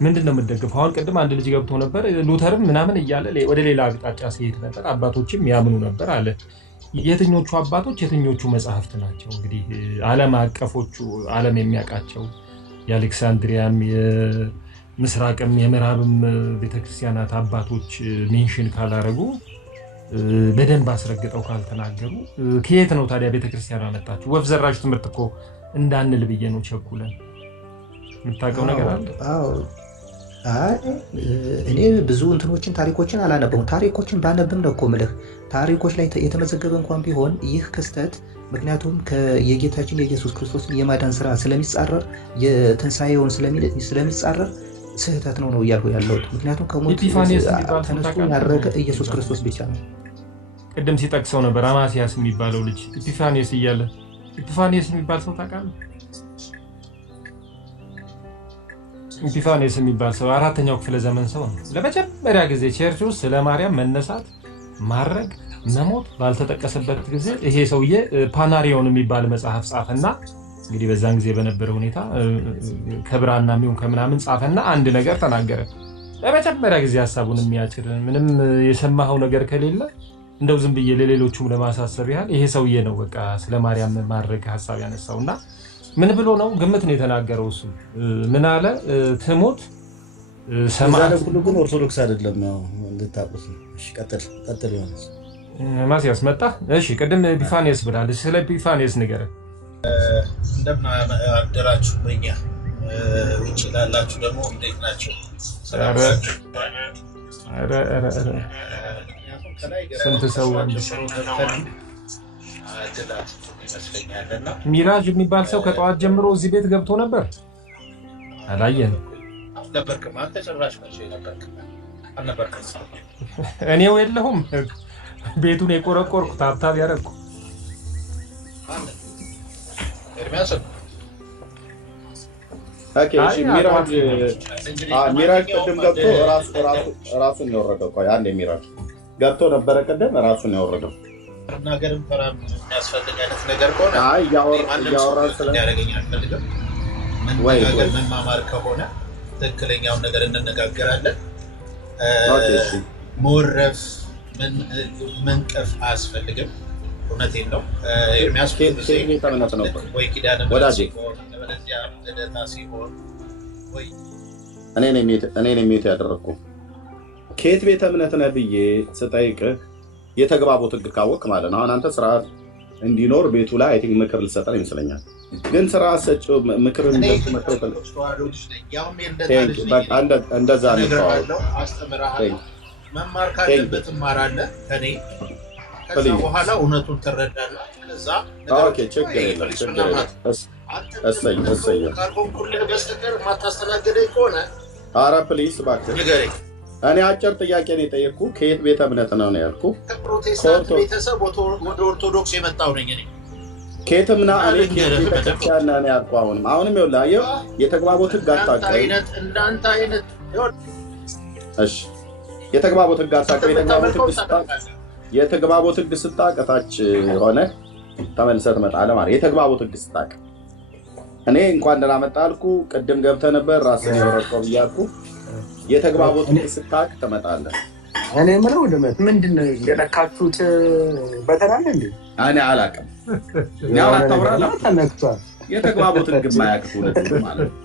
ምንድን ነው የምትደግፈው? አሁን ቅድም አንድ ልጅ ገብቶ ነበር ሉተርም ምናምን እያለ ወደ ሌላ አቅጣጫ ሲሄድ ነበር። አባቶችም ያምኑ ነበር አለ። የትኞቹ አባቶች የትኞቹ መጽሐፍት ናቸው? እንግዲህ ዓለም አቀፎቹ ዓለም የሚያውቃቸው የአሌክሳንድሪያም የምስራቅም የምዕራብም ቤተክርስቲያናት አባቶች ሜንሽን ካላረጉ በደንብ አስረግጠው ካልተናገሩ ከየት ነው ታዲያ ቤተክርስቲያኗ መጣችሁ? ወፍ ዘራሽ ትምህርት እኮ እንዳንል ብዬ ነው ቸኩለን። የምታውቀው ነገር አለ? እኔ ብዙ እንትኖችን ታሪኮችን አላነበውም። ታሪኮችን ባነብም ነው እኮ የምልህ ታሪኮች ላይ የተመዘገበ እንኳን ቢሆን ይህ ክስተት ምክንያቱም የጌታችን የኢየሱስ ክርስቶስን የማዳን ስራ ስለሚጻረር የትንሣኤውን ስለሚጻረር ስህተት ነው እያልኩ ያለሁት። ምክንያቱም ከሞት ተነስቶ ያረገ ኢየሱስ ክርስቶስ ብቻ ነው። ቅድም ሲጠቅሰው ነበር አማሲያስ የሚባለው ልጅ ኢፒፋኒየስ እያለ ኢፒፋኒየስ የሚባል ሰው ታውቃለህ? ኢፒፋኒየስ የሚባል ሰው 4ኛው ክፍለ ዘመን ሰው ነው። ለመጀመሪያ ጊዜ ቸርች ውስጥ ስለ ማርያም መነሳት፣ ማረግ፣ መሞት ባልተጠቀሰበት ጊዜ ይሄ ሰውዬ ፓናሪዮን የሚባል መጽሐፍ ጻፈና እንግዲህ በዛን ጊዜ በነበረ ሁኔታ ከብራና የሚሆን ከምናምን ጻፈና አንድ ነገር ተናገረ። ለመጀመሪያ ጊዜ ሀሳቡን የሚያጭር ምንም የሰማኸው ነገር ከሌለ እንደው ዝም ብዬ ለሌሎቹም ለማሳሰብ ያህል ይሄ ሰውዬ ነው በቃ ስለ ማርያም ማድረግ ሀሳብ ያነሳውና ምን ብሎ ነው ግምት ነው የተናገረው። እሱ ምን አለ? ትሞት ሰማዕት ሁሉ ግን ኦርቶዶክስ አይደለም ነው እንድታውቁት። እሺ ቀጥል ዮሐንስ። ማስያስ መጣ። እሺ ቅድም ኤጲፋኒየስ ብላለች። ስለ ኤጲፋኒየስ ንገረን። እንደምን አደራችሁ? በእኛ ውጭ ላላችሁ ደግሞ እንዴት ናቸው? ስንት ሰው ሚራጅ የሚባል ሰው ከጠዋት ጀምሮ እዚህ ቤት ገብቶ ነበር። አላየንም። እኔው የለሁም ቤቱን የቆረቆርኩ ታብታብ ያደረኩ ሚራጅ ቅድም ገብቶ ራሱን ያወረደው አንድ ሚራጅ ገብቶ ነበረ ቅድም ራሱን ያወረደው ነገርም ፈራም የሚያስፈልግ አይነት ነገር ከሆነ መማማር ከሆነ ትክክለኛውን ነገር እንነጋገራለን። መወረፍ መንቀፍ አያስፈልግም። እውነቴን ነው። ኤርሚያስ ወይ ኪዳነ ምሕረት ሲሆን ልደታ ሲሆን ወይ እኔ ሚት ያደረግኩ ከየት ቤተ እምነት ነህ ብዬ ስጠይቅህ የተግባቦት ህግ ካወቅ ማለት ነው። አሁን አንተ ስርዓት እንዲኖር ቤቱ ላይ አይ ቲንክ ምክር ልሰጠን ይመስለኛል። ግን ስርዓት ሰጪ ምክር እንደዛ ነው። መማር ካለበት ትማራለህ። ከኔ ከዛ በኋላ እውነቱን ትረዳለህ። ከዛ ችግር የለም። ካልሆንኩልህ በስተቀር ማታስተናግደኝ ከሆነ ኧረ ፕሊስ እባክህ ንገረኝ። እኔ አጭር ጥያቄ ነው የጠየቅኩህ። ከየት ቤተ እምነት ነው ያልኩህ? ከፕሮቴስታንት ቤተሰብ ወደ ኦርቶዶክስ የመጣው ነኝ እኔ። ከየትምና እኔ ከየት ቤተክርስቲያን ነው ያልኩህ? አሁንም ይኸውልህ አየህ፣ የተግባቦት ህግ አታውቅም። እንዳንተ አይነት እሺ፣ የተግባቦት ህግ አታውቅም። የተግባቦት ህግ ስታውቅ ታች ሆነ ተመልሰህ ትመጣለህ ማለት የተግባቦት ህግ ስታውቅ። እኔ እንኳን ደህና መጣህ አልኩህ። ቅድም ገብተህ ነበር ራስህን የወረድከው ብያልኩህ። የተግባቦት ህግ ስታውቅ ትመጣለህ። እኔ የምለው ምንድን ነው የነካችሁት? በተራለ እንዴ? እኔ አላውቅም። ያው አታውራለህ። ተነክቷል። የተግባቦት ህግ የማያውቅ ሁሉ ማለት ነው።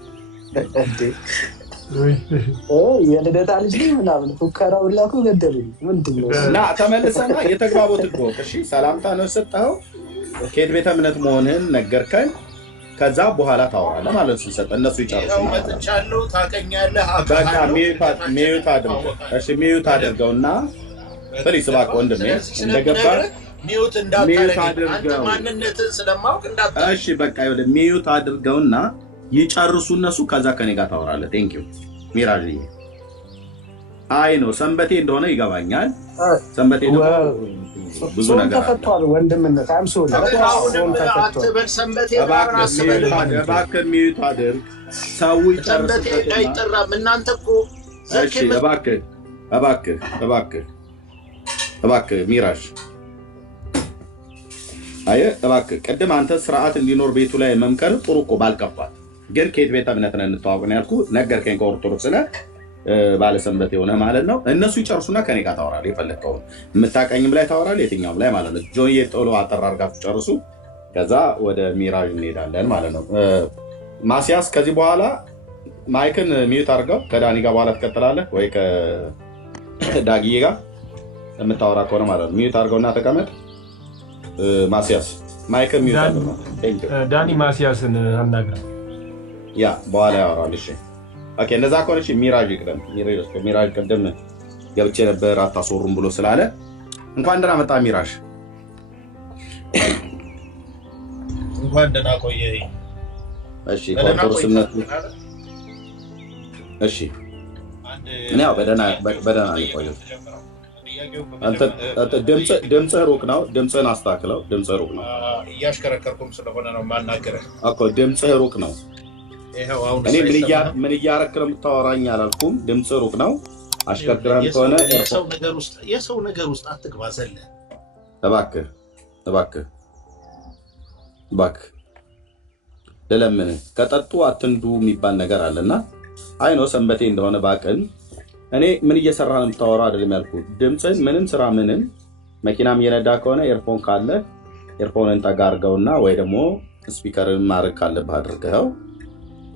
የልደታ ልጅ ምናምን ፉከራው ላኩ ገደሉኝ። ምንድን ነው እና ተመልሰና የተግባቦት ህግ ወቅ። እሺ ሰላምታ ነው የሰጠኸው፣ ከየት ቤተ እምነት መሆንህን ነገርከን። ከዛ በኋላ ታወራለህ ማለት ነው። ሲሰጥ እነሱ ይጨርሱ። መጥቻለሁ፣ ታውቀኛለህ። በቃ ሚዩት አድርገው። እሺ ሚዩት አድርገውና ፕሊስ እባክህ ወንድሜ እንደገባ ሚዩት እንዳታረግ፣ አንተ ማንነትን ስለማውቅ እንዳታረግ። እሺ በቃ ይኸውልህ ሚዩት አድርገውና ይጨርሱ እነሱ። ከዛ ከኔ ጋር ታወራለህ። ቴንክ ዩ ሚራጅ። አይ ነው ሰንበቴ እንደሆነ ይገባኛል። ሰንበቴ ደግሞ ብዙ ነገር ተፈቷል። ወንድምነት አም ሶሪ አትበል። ሰንበቴ እባክህ ሚዩት አድርግ። ሰው ይጨርስበት አይጠራም። እናንተ እኮ እሺ እባክህ ሚራጅ አየህ እባክህ ቅድም አንተ ስርዓት እንዲኖር ቤቱ ላይ መምከር ጥሩ እኮ ባልከፋት፣ ግን ከየት ቤተ እምነት ነን እንተዋወቅ ነው ያልኩህ። ነገርከኝ ከኦርቶዶክስ ነህ ባለሰንበት የሆነ ማለት ነው። እነሱ ይጨርሱና ከኔ ጋር ታወራለህ። የፈለግከውን የምታቀኝም ላይ ታወራለህ፣ የትኛውም ላይ ማለት ነው። ጆዬ ጦሎ አጠር አድርጋችሁ ጨርሱ። ከዛ ወደ ሚራጅ እንሄዳለን ማለት ነው። ማሲያስ ከዚህ በኋላ ማይክን ሚዩት አድርገው። ከዳኒ ጋር በኋላ ትቀጥላለህ ወይ ከዳጊዬ ጋር የምታወራ ከሆነ ማለት ነው። ሚዩት አድርገውና ተቀመጥ። ማሲያስ ማይክን ሚዩት አድርገው። ዳኒ ማሲያስን አናግረው፣ ያ በኋላ ያወራል። እሺ ኦኬ። እንደዛ ከሆነ እሺ ሚራጅ ይቅደም። ሚራጅ ቅድም ገብቼ ነበር አታስወሩም ብሎ ስላለ እንኳን ደህና መጣ ሚራጅ። እንኳን ደህና ቆየህ። እሺ ኦርቶዶክስነት እሺ እኔ ያው በደህና ነው የቆየሁት። አንተ ድምፅህ ሩቅ ነው። ድምፅህን አስተካክለው። ድምፅህ ሩቅ ነው። እያሽከረከርኩም ስለሆነ ነው የማናገርህ እኮ። ድምፅህ ሩቅ ነው። እኔ ምን እያረክ ነው የምታወራኝ አላልኩም። ድምፅህ ሩቅ ነው። አሽከርክረህም ከሆነ የሰው ነገር ውስጥ አትግባ ዘለህ። እባክህ ልለምንህ፣ ከጠጡ አትንዱ የሚባል ነገር አለና አይ ነው ሰንበቴ እንደሆነ ባቅን እኔ ምን እየሰራ ነው የምታወራው አይደለም ያልኩህ። ድምፅህን ምንም ስራ ምንም መኪናም እየነዳ ከሆነ ኤርፎን ካለ ኤርፎንን ጠጋ አድርገውና ወይ ደግሞ ስፒከርን ማድረግ ካለብህ አድርገው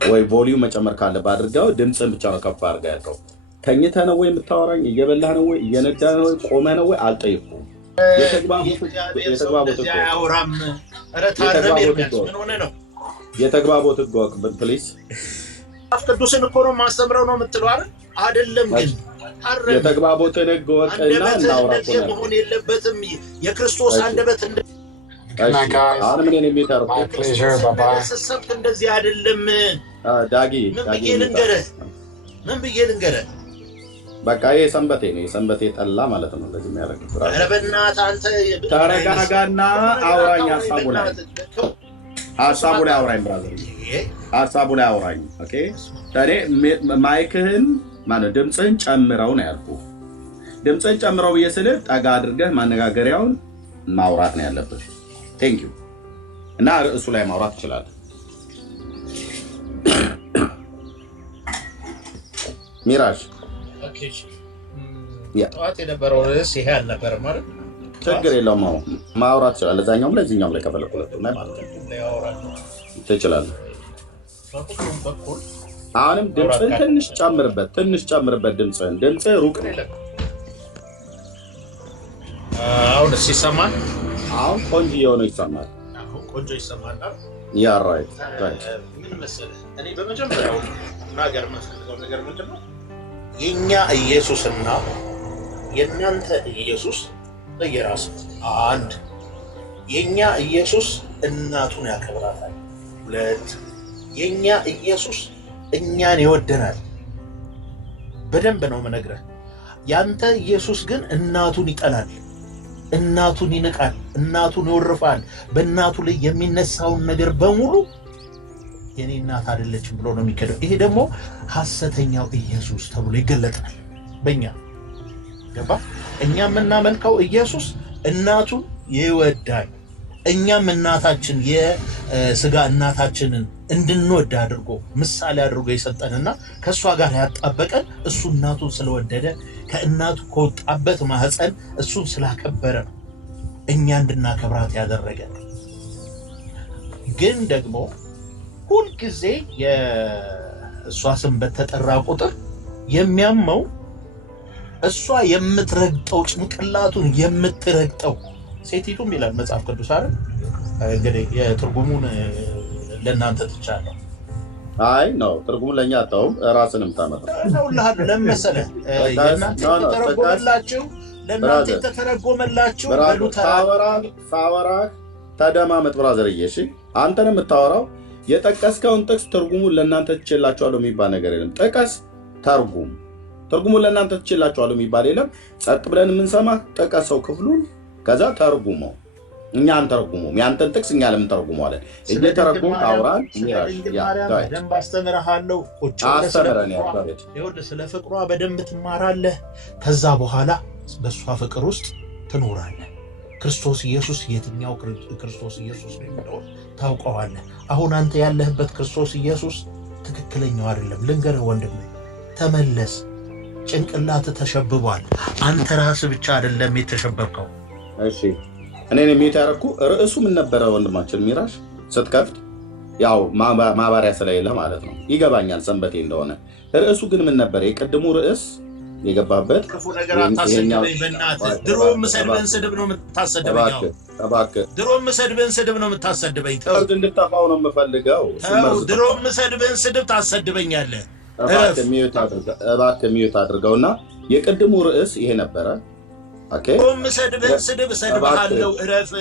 ወይ ቮሊዩም መጨመር ካለብህ አድርገው። ድምፅህን ብቻ ነው ከፍ አድርገህ ያልከው። ተኝተህ ነው ወይ የምታወራኝ? እየበላህ ነው ወይ? እየነዳህ ነው ወይ? ቆመህ ነው ወይ? አልጠይኩም። የተግባቦት ህግ ወቅ ፕሊዝ። ቅዱስን እኮ ነው ማስተምረው ነው የምትለው አይደል? አይደለም ግን የተግባቦትን ህግ ወቅና እናውራ እኮ ነው መሆን የለበትም። የክርስቶስ አንደበት አሁን ምን የሚታረቁ ሰሰብክ እንደዚህ አይደለም። ዳጊ ምን ብዬ ልንገርህ? በቃ ይሄ ሰንበቴ ነው። የሰንበቴ ጠላ ማለት ነው እንደዚህ የሚያደርግ። ኧረ በእናትህ አንተ ተረጋጋና አውራኝ። ሀሳቡ ላይ አውራኝ ብራዘር፣ ሀሳቡ ላይ አውራኝ። ኦኬ ታዲያ ማይክህን ማለት ድምፅህን ጨምረው ነው ያልኩህ። ድምፅህን ጨምረው ብዬ ስልህ ጠጋ አድርገህ ማነጋገሪያውን ማውራት ነው ያለብህ። ቴንክ ዩ። እና ርዕሱ ላይ ማውራት ትችላለህ። ሚራጅ ጠዋት የነበረው ርዕስ ይሄ አልነበረም ማለት ችግር የለውም። ማውራት ትችላለህ። እዛኛውም ላይ እዚኛውም ላይ ከፈለኩ ሁለቱም ላይ ማለት ነው ትችላለህ። አሁንም ድምፅህን ትንሽ ጨምርበት። ድምፅህ ሩቅ ነው። አሁን ይሰማል። አሁን ቆንጆ የሆነው ይሰማል። ቆንጆ ይሰማል። ያ ራይት። ምን መሰለህ እኔ በመጀመሪያው ነገር የምፈልገው ነገር ምንድን ነው? የእኛ ኢየሱስና የእናንተ ኢየሱስ በየራሱ አንድ። የእኛ ኢየሱስ እናቱን ያከብራታል። ሁለት፣ የእኛ ኢየሱስ እኛን ይወደናል። በደንብ ነው የምነግርህ። ያንተ ኢየሱስ ግን እናቱን ይጠላል፣ እናቱን ይንቃል፣ እናቱን ይወርፋል። በእናቱ ላይ የሚነሳውን ነገር በሙሉ የኔ እናት አይደለችም ብሎ ነው የሚከደው። ይሄ ደግሞ ሐሰተኛው ኢየሱስ ተብሎ ይገለጣል በእኛ። ገባ? እኛ የምናመልከው ኢየሱስ እናቱን ይወዳል። እኛም እናታችን የስጋ እናታችንን እንድንወድ አድርጎ ምሳሌ አድርጎ የሰጠንና ከእሷ ጋር ያጣበቀን እሱ እናቱን ስለወደደ ከእናቱ ከወጣበት ማህፀን እሱን ስላከበረ ነው እኛ እንድናከብራት ያደረገ። ግን ደግሞ ሁልጊዜ እሷ ስም በተጠራ ቁጥር የሚያመው እሷ የምትረግጠው ጭንቅላቱን የምትረግጠው ሴቲቱም ይላል መጽሐፍ ቅዱስ አይደል? እንግዲህ የትርጉሙን ለእናንተ ትቻለሁ። አይ ነው ትርጉሙን ለእኛ አታውም፣ ራስንም ታመጣ ነው ለሃሉ ለምሳሌ የእናንተ ተተረጎመላችሁ ለእናንተ ተተረጎመላችሁ ሳወራ ተደማመጥ ብራዘርዬ። እሺ አንተን የምታወራው የጠቀስከውን ጥቅስ ትርጉሙን ለእናንተ ትችላችኋለሁ የሚባል ነገር የለም። ጥቀስ፣ ትርጉሙን ለእናንተ ትችላችኋለሁ የሚባል የለም። ጸጥ ብለን የምንሰማ ጥቀሰው ክፍሉን፣ ከዛ ተርጉመው። እኛ አንተርጉመውም፣ ያንተን ጥቅስ እኛ ለምን ተርጉመዋለን? እየተረጉም ታውራን በደንብ አስተምርሃለሁ። ስለ ፍቅሯ በደንብ ትማራለህ። ከዛ በኋላ በእሷ ፍቅር ውስጥ ትኖራለህ። ክርስቶስ ኢየሱስ የትኛው ክርስቶስ ኢየሱስ ነው የሚለውን ታውቀዋለህ። አሁን አንተ ያለህበት ክርስቶስ ኢየሱስ ትክክለኛው አይደለም። ልንገርህ ወንድሜ፣ ተመለስ። ጭንቅላት ተሸብቧል። አንተ ራስህ ብቻ አይደለም የተሸበብከው። እሺ እኔን የሚያረኩ ርዕሱ ምን ነበረ ወንድማችን ሚራሽ? ስትከፍት ያው ማባሪያ ስለሌለ ማለት ነው። ይገባኛል ሰንበቴ እንደሆነ። ርዕሱ ግን ምን ነበር? የቅድሙ ርዕስ የገባበት ክፉ ነገር አታሰድበኝ በእናትህ። ድሮም ሰድበን ስድብ ነው የምታሰድበኝ። እባክህ ድሮም ሰድበን ስድብ ነው የምታሰድበኝ። ተው እንድጠፋው ነው የምፈልገው። ድሮም ሰድበን ስድብ ታሰድበኛለህ። እባክህ ሚዩት አድርገውና የቅድሙ ርዕስ ይሄ ነበረ። ድሮም ሰድበን ስድብ እሰድብሃለሁ፣ እረፍ።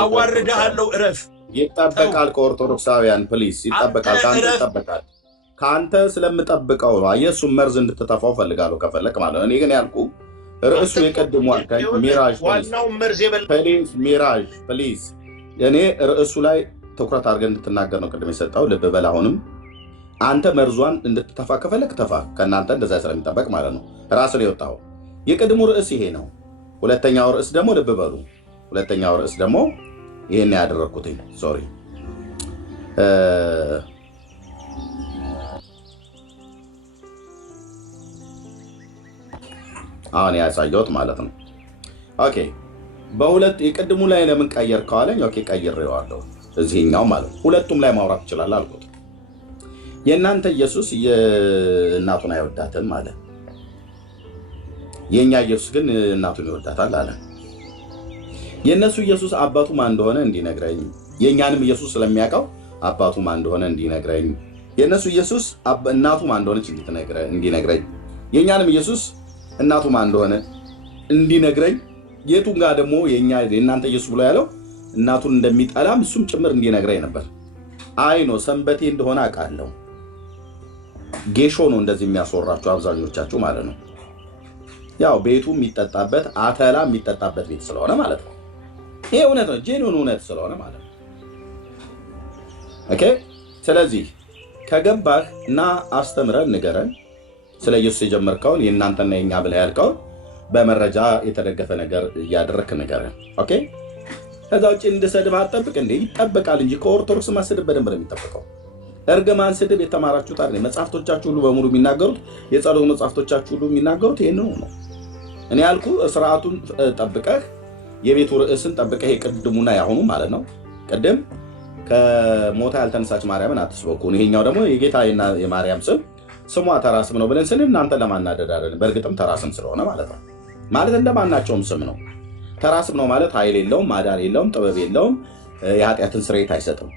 አዋርድሃለሁ፣ እረፍ። ይጠበቃል ከኦርቶዶክሳውያን ፕሊስ፣ ይጠበቃል። ከአንተ ይጠበቃል። ከአንተ ስለምጠብቀው ነው። የእሱን መርዝ እንድትተፋው ፈልጋለሁ ከፈለክ ማለት ነው። እኔ ግን ያልኩ ርዕሱ የቀድሞ ሚራዥ ፕሊዝ፣ እኔ ርዕሱ ላይ ትኩረት አድርገን እንድትናገር ነው ቅድም የሰጠው። ልብ በል። አሁንም አንተ መርዟን እንድትተፋ ከፈለክ ተፋ። ከእናንተ እንደዛ ስለሚጠበቅ ማለት ነው። ራስን የወጣው የቅድሙ ርዕስ ይሄ ነው። ሁለተኛው ርዕስ ደግሞ ልብ በሉ። ሁለተኛው ርዕስ ደግሞ ይሄን ያደረኩትኝ ሶሪ አሁን ያሳየሁት ማለት ነው። ኦኬ በሁለት የቅድሙ ላይ ለምን ቀየርከው አለኝ። ኦኬ ቀይሬዋለሁ እዚህኛው ማለት ነው። ሁለቱም ላይ ማውራት ይችላል አልኩት። የእናንተ ኢየሱስ የእናቱን አይወዳትም አለ። የኛ ኢየሱስ ግን እናቱን ይወዳታል አለ። የእነሱ ኢየሱስ አባቱ ማን እንደሆነ እንዲነግረኝ፣ የእኛንም ኢየሱስ ስለሚያውቀው አባቱ ማን እንደሆነ እንዲነግረኝ፣ የእነሱ ኢየሱስ እናቱ ማን እንደሆነች እንዲነግረኝ፣ የእኛንም ኢየሱስ እናቱ ማን እንደሆነ እንዲነግረኝ፣ የቱን ጋር ደግሞ የእናንተ ኢየሱስ ብሎ ያለው እናቱን እንደሚጠላም እሱም ጭምር እንዲነግረኝ ነበር። አይ ነው ሰንበቴ እንደሆነ አውቃለሁ። ጌሾ ነው እንደዚህ የሚያስወራችሁ አብዛኞቻችሁ ማለት ነው። ያው ቤቱ የሚጠጣበት አተላ የሚጠጣበት ቤት ስለሆነ ማለት ነው። ይሄ እውነት ነው፣ ጄኑን እውነት ስለሆነ ማለት ነው። ኦኬ ስለዚህ ከገባህ እና አስተምረን ንገረን። ስለ ኢየሱስ የጀመርከውን የእናንተና የኛ ብለህ ያልከውን በመረጃ የተደገፈ ነገር እያደረክ ንገረን። ኦኬ ከዛ ውጭ እንድሰድብ አትጠብቅ እንዴ። ይጠበቃል እንጂ ከኦርቶዶክስ ማስደብ በደንብ ነው የሚጠበቀው። እርግማን ስድብ የተማራችሁት አይደል? መጽሐፍቶቻችሁ ሁሉ በሙሉ የሚናገሩት፣ የጸሎት መጽሐፍቶቻችሁ ሁሉ የሚናገሩት ይሄን ነው። እኔ ያልኩ ስርዓቱን ጠብቀህ የቤቱ ርዕስን ጠብቀህ የቅድሙና ያሁኑ ማለት ነው። ቅድም ከሞታ ያልተነሳች ማርያምን አትስበኩ። ይሄኛው ደግሞ የጌታና የማርያም ስሟ ተራ ስም ነው ብለን ስንል እናንተ ለማናደድ አይደለም። በእርግጥም ተራ ስም ስለሆነ ማለት ነው። ማለት እንደማናቸውም ስም ነው። ተራ ስም ነው ማለት ኃይል የለውም፣ ማዳን የለውም፣ ጥበብ የለውም፣ የኃጢአትን ስርየት አይሰጥም።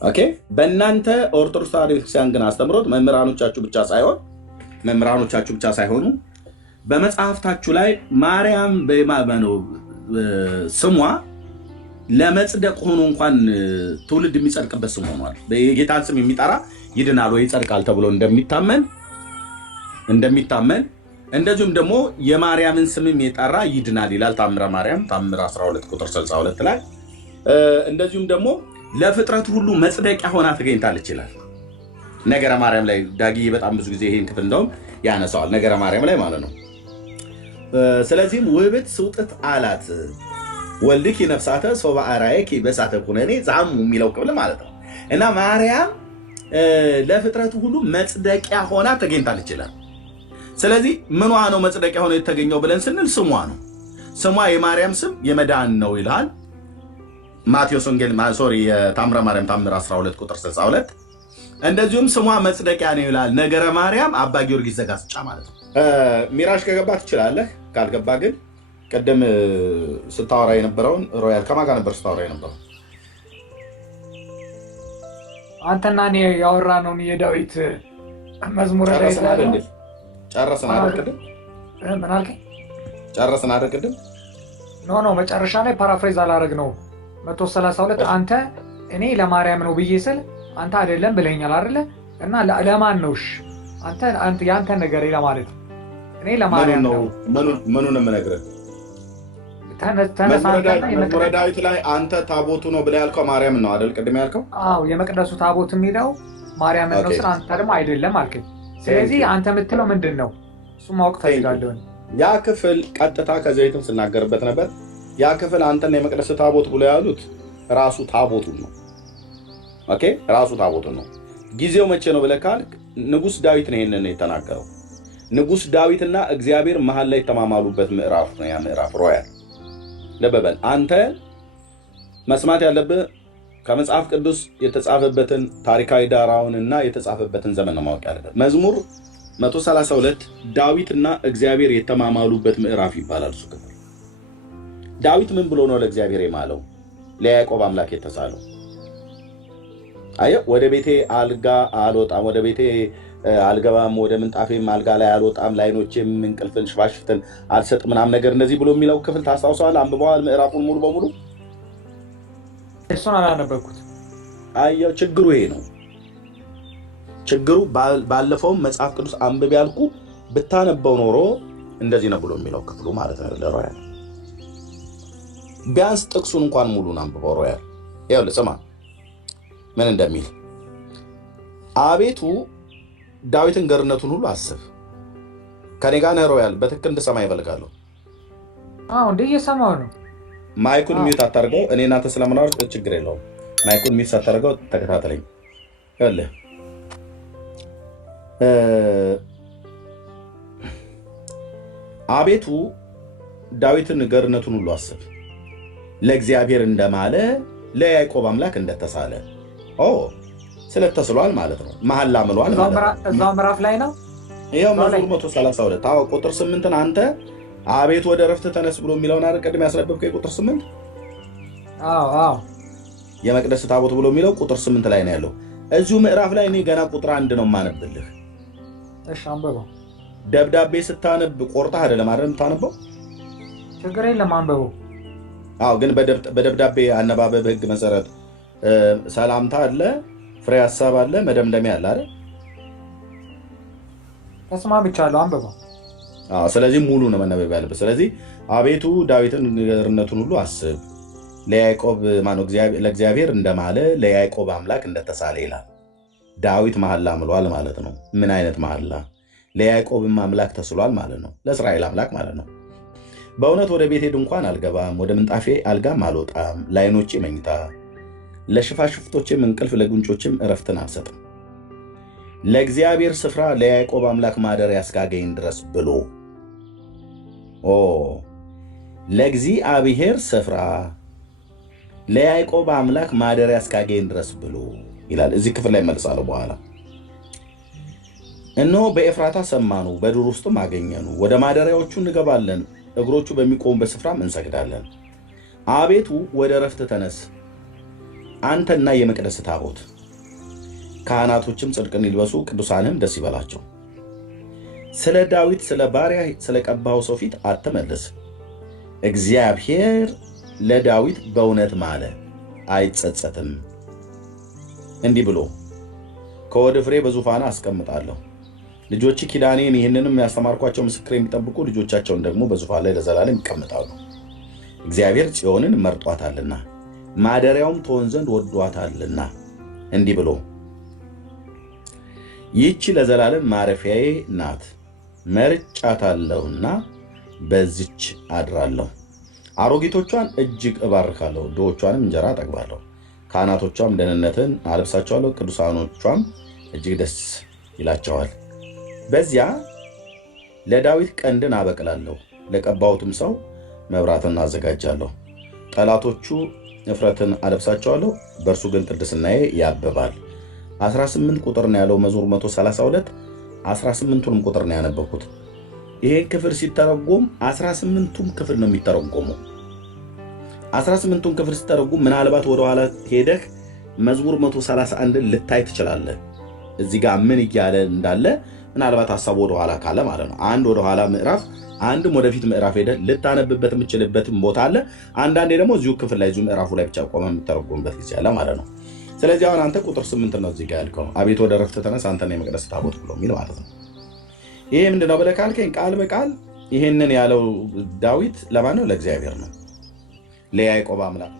ኦኬ በእናንተ ኦርቶዶክስ ተዋሕዶ ቤተክርስቲያን ግን አስተምሮት መምህራኖቻችሁ ብቻ ሳይሆኑ በመጽሐፍታችሁ ላይ ማርያም በማመነው ስሟ ለመጽደቅ ሆኖ እንኳን ትውልድ የሚጸድቅበት ስም ሆኗል። የጌታን ስም የሚጠራ ይድናል ወይ ይጸድቃል ተብሎ እንደሚታመን እንደዚሁም ደግሞ የማርያምን ስምም የጠራ ይድናል ይላል ታምረ ማርያም ታምር 12 ቁጥር 62 ላይ። እንደዚሁም ደግሞ ለፍጥረቱ ሁሉ መጽደቂያ ሆና ተገኝታለች ይላል ነገረ ማርያም ላይ። ዳጊ በጣም ብዙ ጊዜ ይሄን ክፍል እንደውም ያነሳዋል ነገረ ማርያም ላይ ማለት ነው። ስለዚህም ውብት ስውጥት አላት ወልድኪ ነፍሳተ ሶበ አርአየኪ በእሳተ ኩነኔ ዛሙ የሚለው ክፍል ማለት ነው። እና ማርያም ለፍጥረቱ ሁሉ መጽደቂያ ሆና ተገኝታለች ይላል። ስለዚህ ምኗ ነው መጽደቂያ ሆኖ የተገኘው ብለን ስንል ስሟ ነው። ስሟ የማርያም ስም የመዳን ነው ይላል ማቴዎስ ወንጌል የታምረ ማርያም ታምር 12 ቁጥር 62። እንደዚሁም ስሟ መጽደቂያ ነው ይላል። ነገረ ማርያም አባ ጊዮርጊስ ዘጋስጫ ማለት ነው። ሚራዥ ከገባ ትችላለህ፣ ካልገባ ግን ቅድም ስታወራ የነበረውን ሮያል ከማን ጋር ነበር ስታወራ የነበረው? አንተና እኔ ያወራነውን የዳዊት መዝሙረ ዳዊት ጨረስን አይደል? ቅድም ምን አልከኝ? ጨረስን አይደል? ቅድም ኖ መጨረሻ ላይ ፓራፍሬዝ አላረግ ነው 132 አንተ እኔ ለማርያም ነው ብዬ ስል አንተ አይደለም ብለኛል አይደለ? እና ለማን ነው? እሺ አንተ ያንተ ነገር ለማለት እኔ ለማርያም ነው። ምኑን የምነግርህ መዝሙረ ዳዊት ላይ አንተ ታቦቱ ነው ብለህ ያልከው ማርያም ነው አይደል? ቅድም ያልከው አዎ፣ የመቅደሱ ታቦት የሚለው ማርያም ነው ስለ አንተ ደግሞ አይደለም አልከኝ። ስለዚህ አንተ የምትለው ምንድን ነው? እሱ ማወቅ ፈልጋለሁ። ያ ክፍል ቀጥታ ከዘይትም ስናገርበት ነበር። ያ ክፍል አንተን የመቅደስ ታቦት ብሎ ያሉት ራሱ ታቦቱን ነው። ኦኬ፣ ራሱ ታቦቱን ነው። ጊዜው መቼ ነው ብለህ ካልክ ንጉሥ ዳዊት ነው ይሄንን የተናገረው። ንጉሥ ዳዊትና እግዚአብሔር መሀል ላይ የተማማሉበት ምዕራፍ ነው ያ ምዕራፍ ሮያል። ለበበል አንተ መስማት ያለብህ ከመጽሐፍ ቅዱስ የተጻፈበትን ታሪካዊ ዳራውንና የተጻፈበትን ዘመን ነው ማወቅ ያለብህ። መዝሙር 132 ዳዊትና እግዚአብሔር የተማማሉበት ምዕራፍ ይባላል። እሱ ክፍል ዳዊት ምን ብሎ ነው ለእግዚአብሔር የማለው? ለያዕቆብ አምላክ የተሳለው አየህ፣ ወደ ቤቴ አልጋ አልወጣም፣ ወደ ቤቴ አልገባም፣ ወደ ምንጣፌም አልጋ ላይ አልወጣም፣ ለዓይኖቼም እንቅልፍን ሽፋሽፍትን አልሰጥ ምናምን ነገር እንደዚህ ብሎ የሚለው ክፍል ታስታውሰዋል? አንብበዋል? ምዕራፉን ሙሉ በሙሉ እሱን አላነበብኩት። አየው፣ ችግሩ ይሄ ነው። ችግሩ ባለፈውም መጽሐፍ ቅዱስ አንብብ ያልኩ ብታነበው ኖሮ እንደዚህ ነው ብሎ የሚለው ክፍሉ ማለት ነው። ለሮያል ቢያንስ ጥቅሱን እንኳን ሙሉን አንብበው ሮያል። ይኸውልህ ስማ ምን እንደሚል። አቤቱ ዳዊትን ገርነቱን ሁሉ አስብ። ከኔ ጋር ነህ ሮያል? በትክክል እንድሰማ ይፈልጋለሁ። አዎ እንዴ እየሰማሁ ነው። ማይኩን ሚውት አታርገው። እኔ እናንተ ስለምናወራ ችግር የለውም። ማይኩን ሚውት አታርገው፣ ተከታተለኝ። ይኸውልህ አቤቱ ዳዊትን ገርነቱን ሁሉ አስብ፣ ለእግዚአብሔር እንደማለ ለያዕቆብ አምላክ እንደተሳለ። ስለተስሏል ማለት ነው። መሐላ ምሏል ማለት ነው። እዛው ምዕራፍ ላይ ነው። ይኸው መዝሙር 132 አዎ ቁጥር 8ን አንተ አቤት ወደ ረፍት ተነስ ብሎ የሚለውን አይደል ቅድም ያስነበብከው ቁጥር 8? አዎ የመቅደስ ታቦት ብሎ የሚለው ቁጥር 8 ላይ ነው ያለው። እዚሁ ምዕራፍ ላይ እኔ ገና ቁጥር 1 ነው የማነብልህ። እሺ አንብበው። ደብዳቤ ስታነብ ቆርጠህ አይደለም አይደል የምታነበው? ችግር የለም አንብበው። አዎ ግን በደብዳቤ አነባበብ ህግ መሰረት ሰላምታ አለ፣ ፍሬ ሀሳብ አለ፣ መደምደሚያ አለ አይደል? ተስማምቻለሁ፣ አንብበው። ስለዚህ ሙሉ ነው መነበብ ያለበት። ስለዚህ አቤቱ ዳዊትን ገርነቱን ሁሉ አስብ፣ ለያዕቆብ ማነው ለእግዚአብሔር እንደማለ ለያዕቆብ አምላክ እንደተሳለ ይላል። ዳዊት መሐላ ምሏል ማለት ነው። ምን አይነት መሐላ? ለያዕቆብም አምላክ ተስሏል ማለት ነው። ለእስራኤል አምላክ ማለት ነው። በእውነት ወደ ቤቴ ድንኳን አልገባም፣ ወደ ምንጣፌ አልጋም አልወጣም፣ ለዓይኖቼ መኝታ፣ ለሽፋሽፍቶቼም እንቅልፍ፣ ለጉንጮችም እረፍትን አልሰጥም፣ ለእግዚአብሔር ስፍራ ለያዕቆብ አምላክ ማደሪያ እስካገኝ ድረስ ብሎ ለእግዚአብሔር ስፍራ ለያዕቆብ አምላክ ማደሪያ እስካገኝ ድረስ ብሎ ይላል። እዚህ ክፍል ላይ መልሳለሁ በኋላ። እነሆ በኤፍራታ ሰማኑ፣ በዱር ውስጥም አገኘኑ፣ ወደ ማደሪያዎቹ እንገባለን፣ እግሮቹ በሚቆሙበት ስፍራም እንሰግዳለን። አቤቱ ወደ ረፍት ተነስ፣ አንተና የመቅደስ ታቦት፣ ካህናቶችም ጽድቅን ይልበሱ፣ ቅዱሳንም ደስ ይበላቸው። ስለ ዳዊት ስለ ባሪያ ስለ ቀባው ሰው ፊት አትመልስ። እግዚአብሔር ለዳዊት በእውነት ማለ አይጸጸትም፣ እንዲህ ብሎ ከወደ ፍሬ በዙፋን አስቀምጣለሁ። ልጆች ኪዳኔን ይህንንም ያስተማርኳቸው ምስክር የሚጠብቁ ልጆቻቸውን ደግሞ በዙፋን ላይ ለዘላለም ይቀመጣሉ። እግዚአብሔር ጽዮንን መርጧታልና ማደሪያውም ትሆን ዘንድ ወዷታልና እንዲህ ብሎ ይህች ለዘላለም ማረፊያዬ ናት፣ መርጫታለሁና በዚች አድራለሁ። አሮጊቶቿን እጅግ እባርካለሁ፣ ድሆቿንም እንጀራ አጠግባለሁ። ካህናቶቿም ደህንነትን አለብሳቸዋለሁ፣ ቅዱሳኖቿም እጅግ ደስ ይላቸዋል። በዚያ ለዳዊት ቀንድን አበቅላለሁ፣ ለቀባሁትም ሰው መብራትን አዘጋጃለሁ። ጠላቶቹ እፍረትን አለብሳቸዋለሁ፣ በእርሱ ግን ቅድስናዬ ያብባል። 18 ቁጥር ነው ያለው መዝሙር 132 18ቱንም ቁጥር ነው ያነበብኩት። ይሄን ክፍል ሲተረጎም 18ቱም ክፍል ነው የሚተረጎመው። 18ቱም ክፍል ሲተረጎም ምናልባት ወደኋላ ሄደህ መዝሙር 131ን ልታይ ትችላለህ። እዚህ ጋር ምን እያለ እንዳለ ምናልባት ሐሳብ ወደኋላ ካለ ማለት ነው። አንድ ወደኋላ ምዕራፍ አንድም ወደፊት ምዕራፍ ሄደህ ልታነብበት የምችልበትም ቦታ አለ። አንዳንዴ ደግሞ እዚሁ ክፍል ላይ እዚሁ ምዕራፉ ላይ ብቻ ቆመ የምተረጎምበት ጊዜ አለ ማለት ነው። ስለዚህ አሁን አንተ ቁጥር 8 ነው እዚህ ጋር ያልከው አቤት ወደ ረፍት ተነስ አንተና የመቅደስ ታቦት ብሎ የሚል ማለት ነው። ይሄ ምንድነው ብለህ ካልከኝ ቃል በቃል ይሄንን ያለው ዳዊት ለማን ነው? ለእግዚአብሔር ነው፣ ለያዕቆብ አምላክ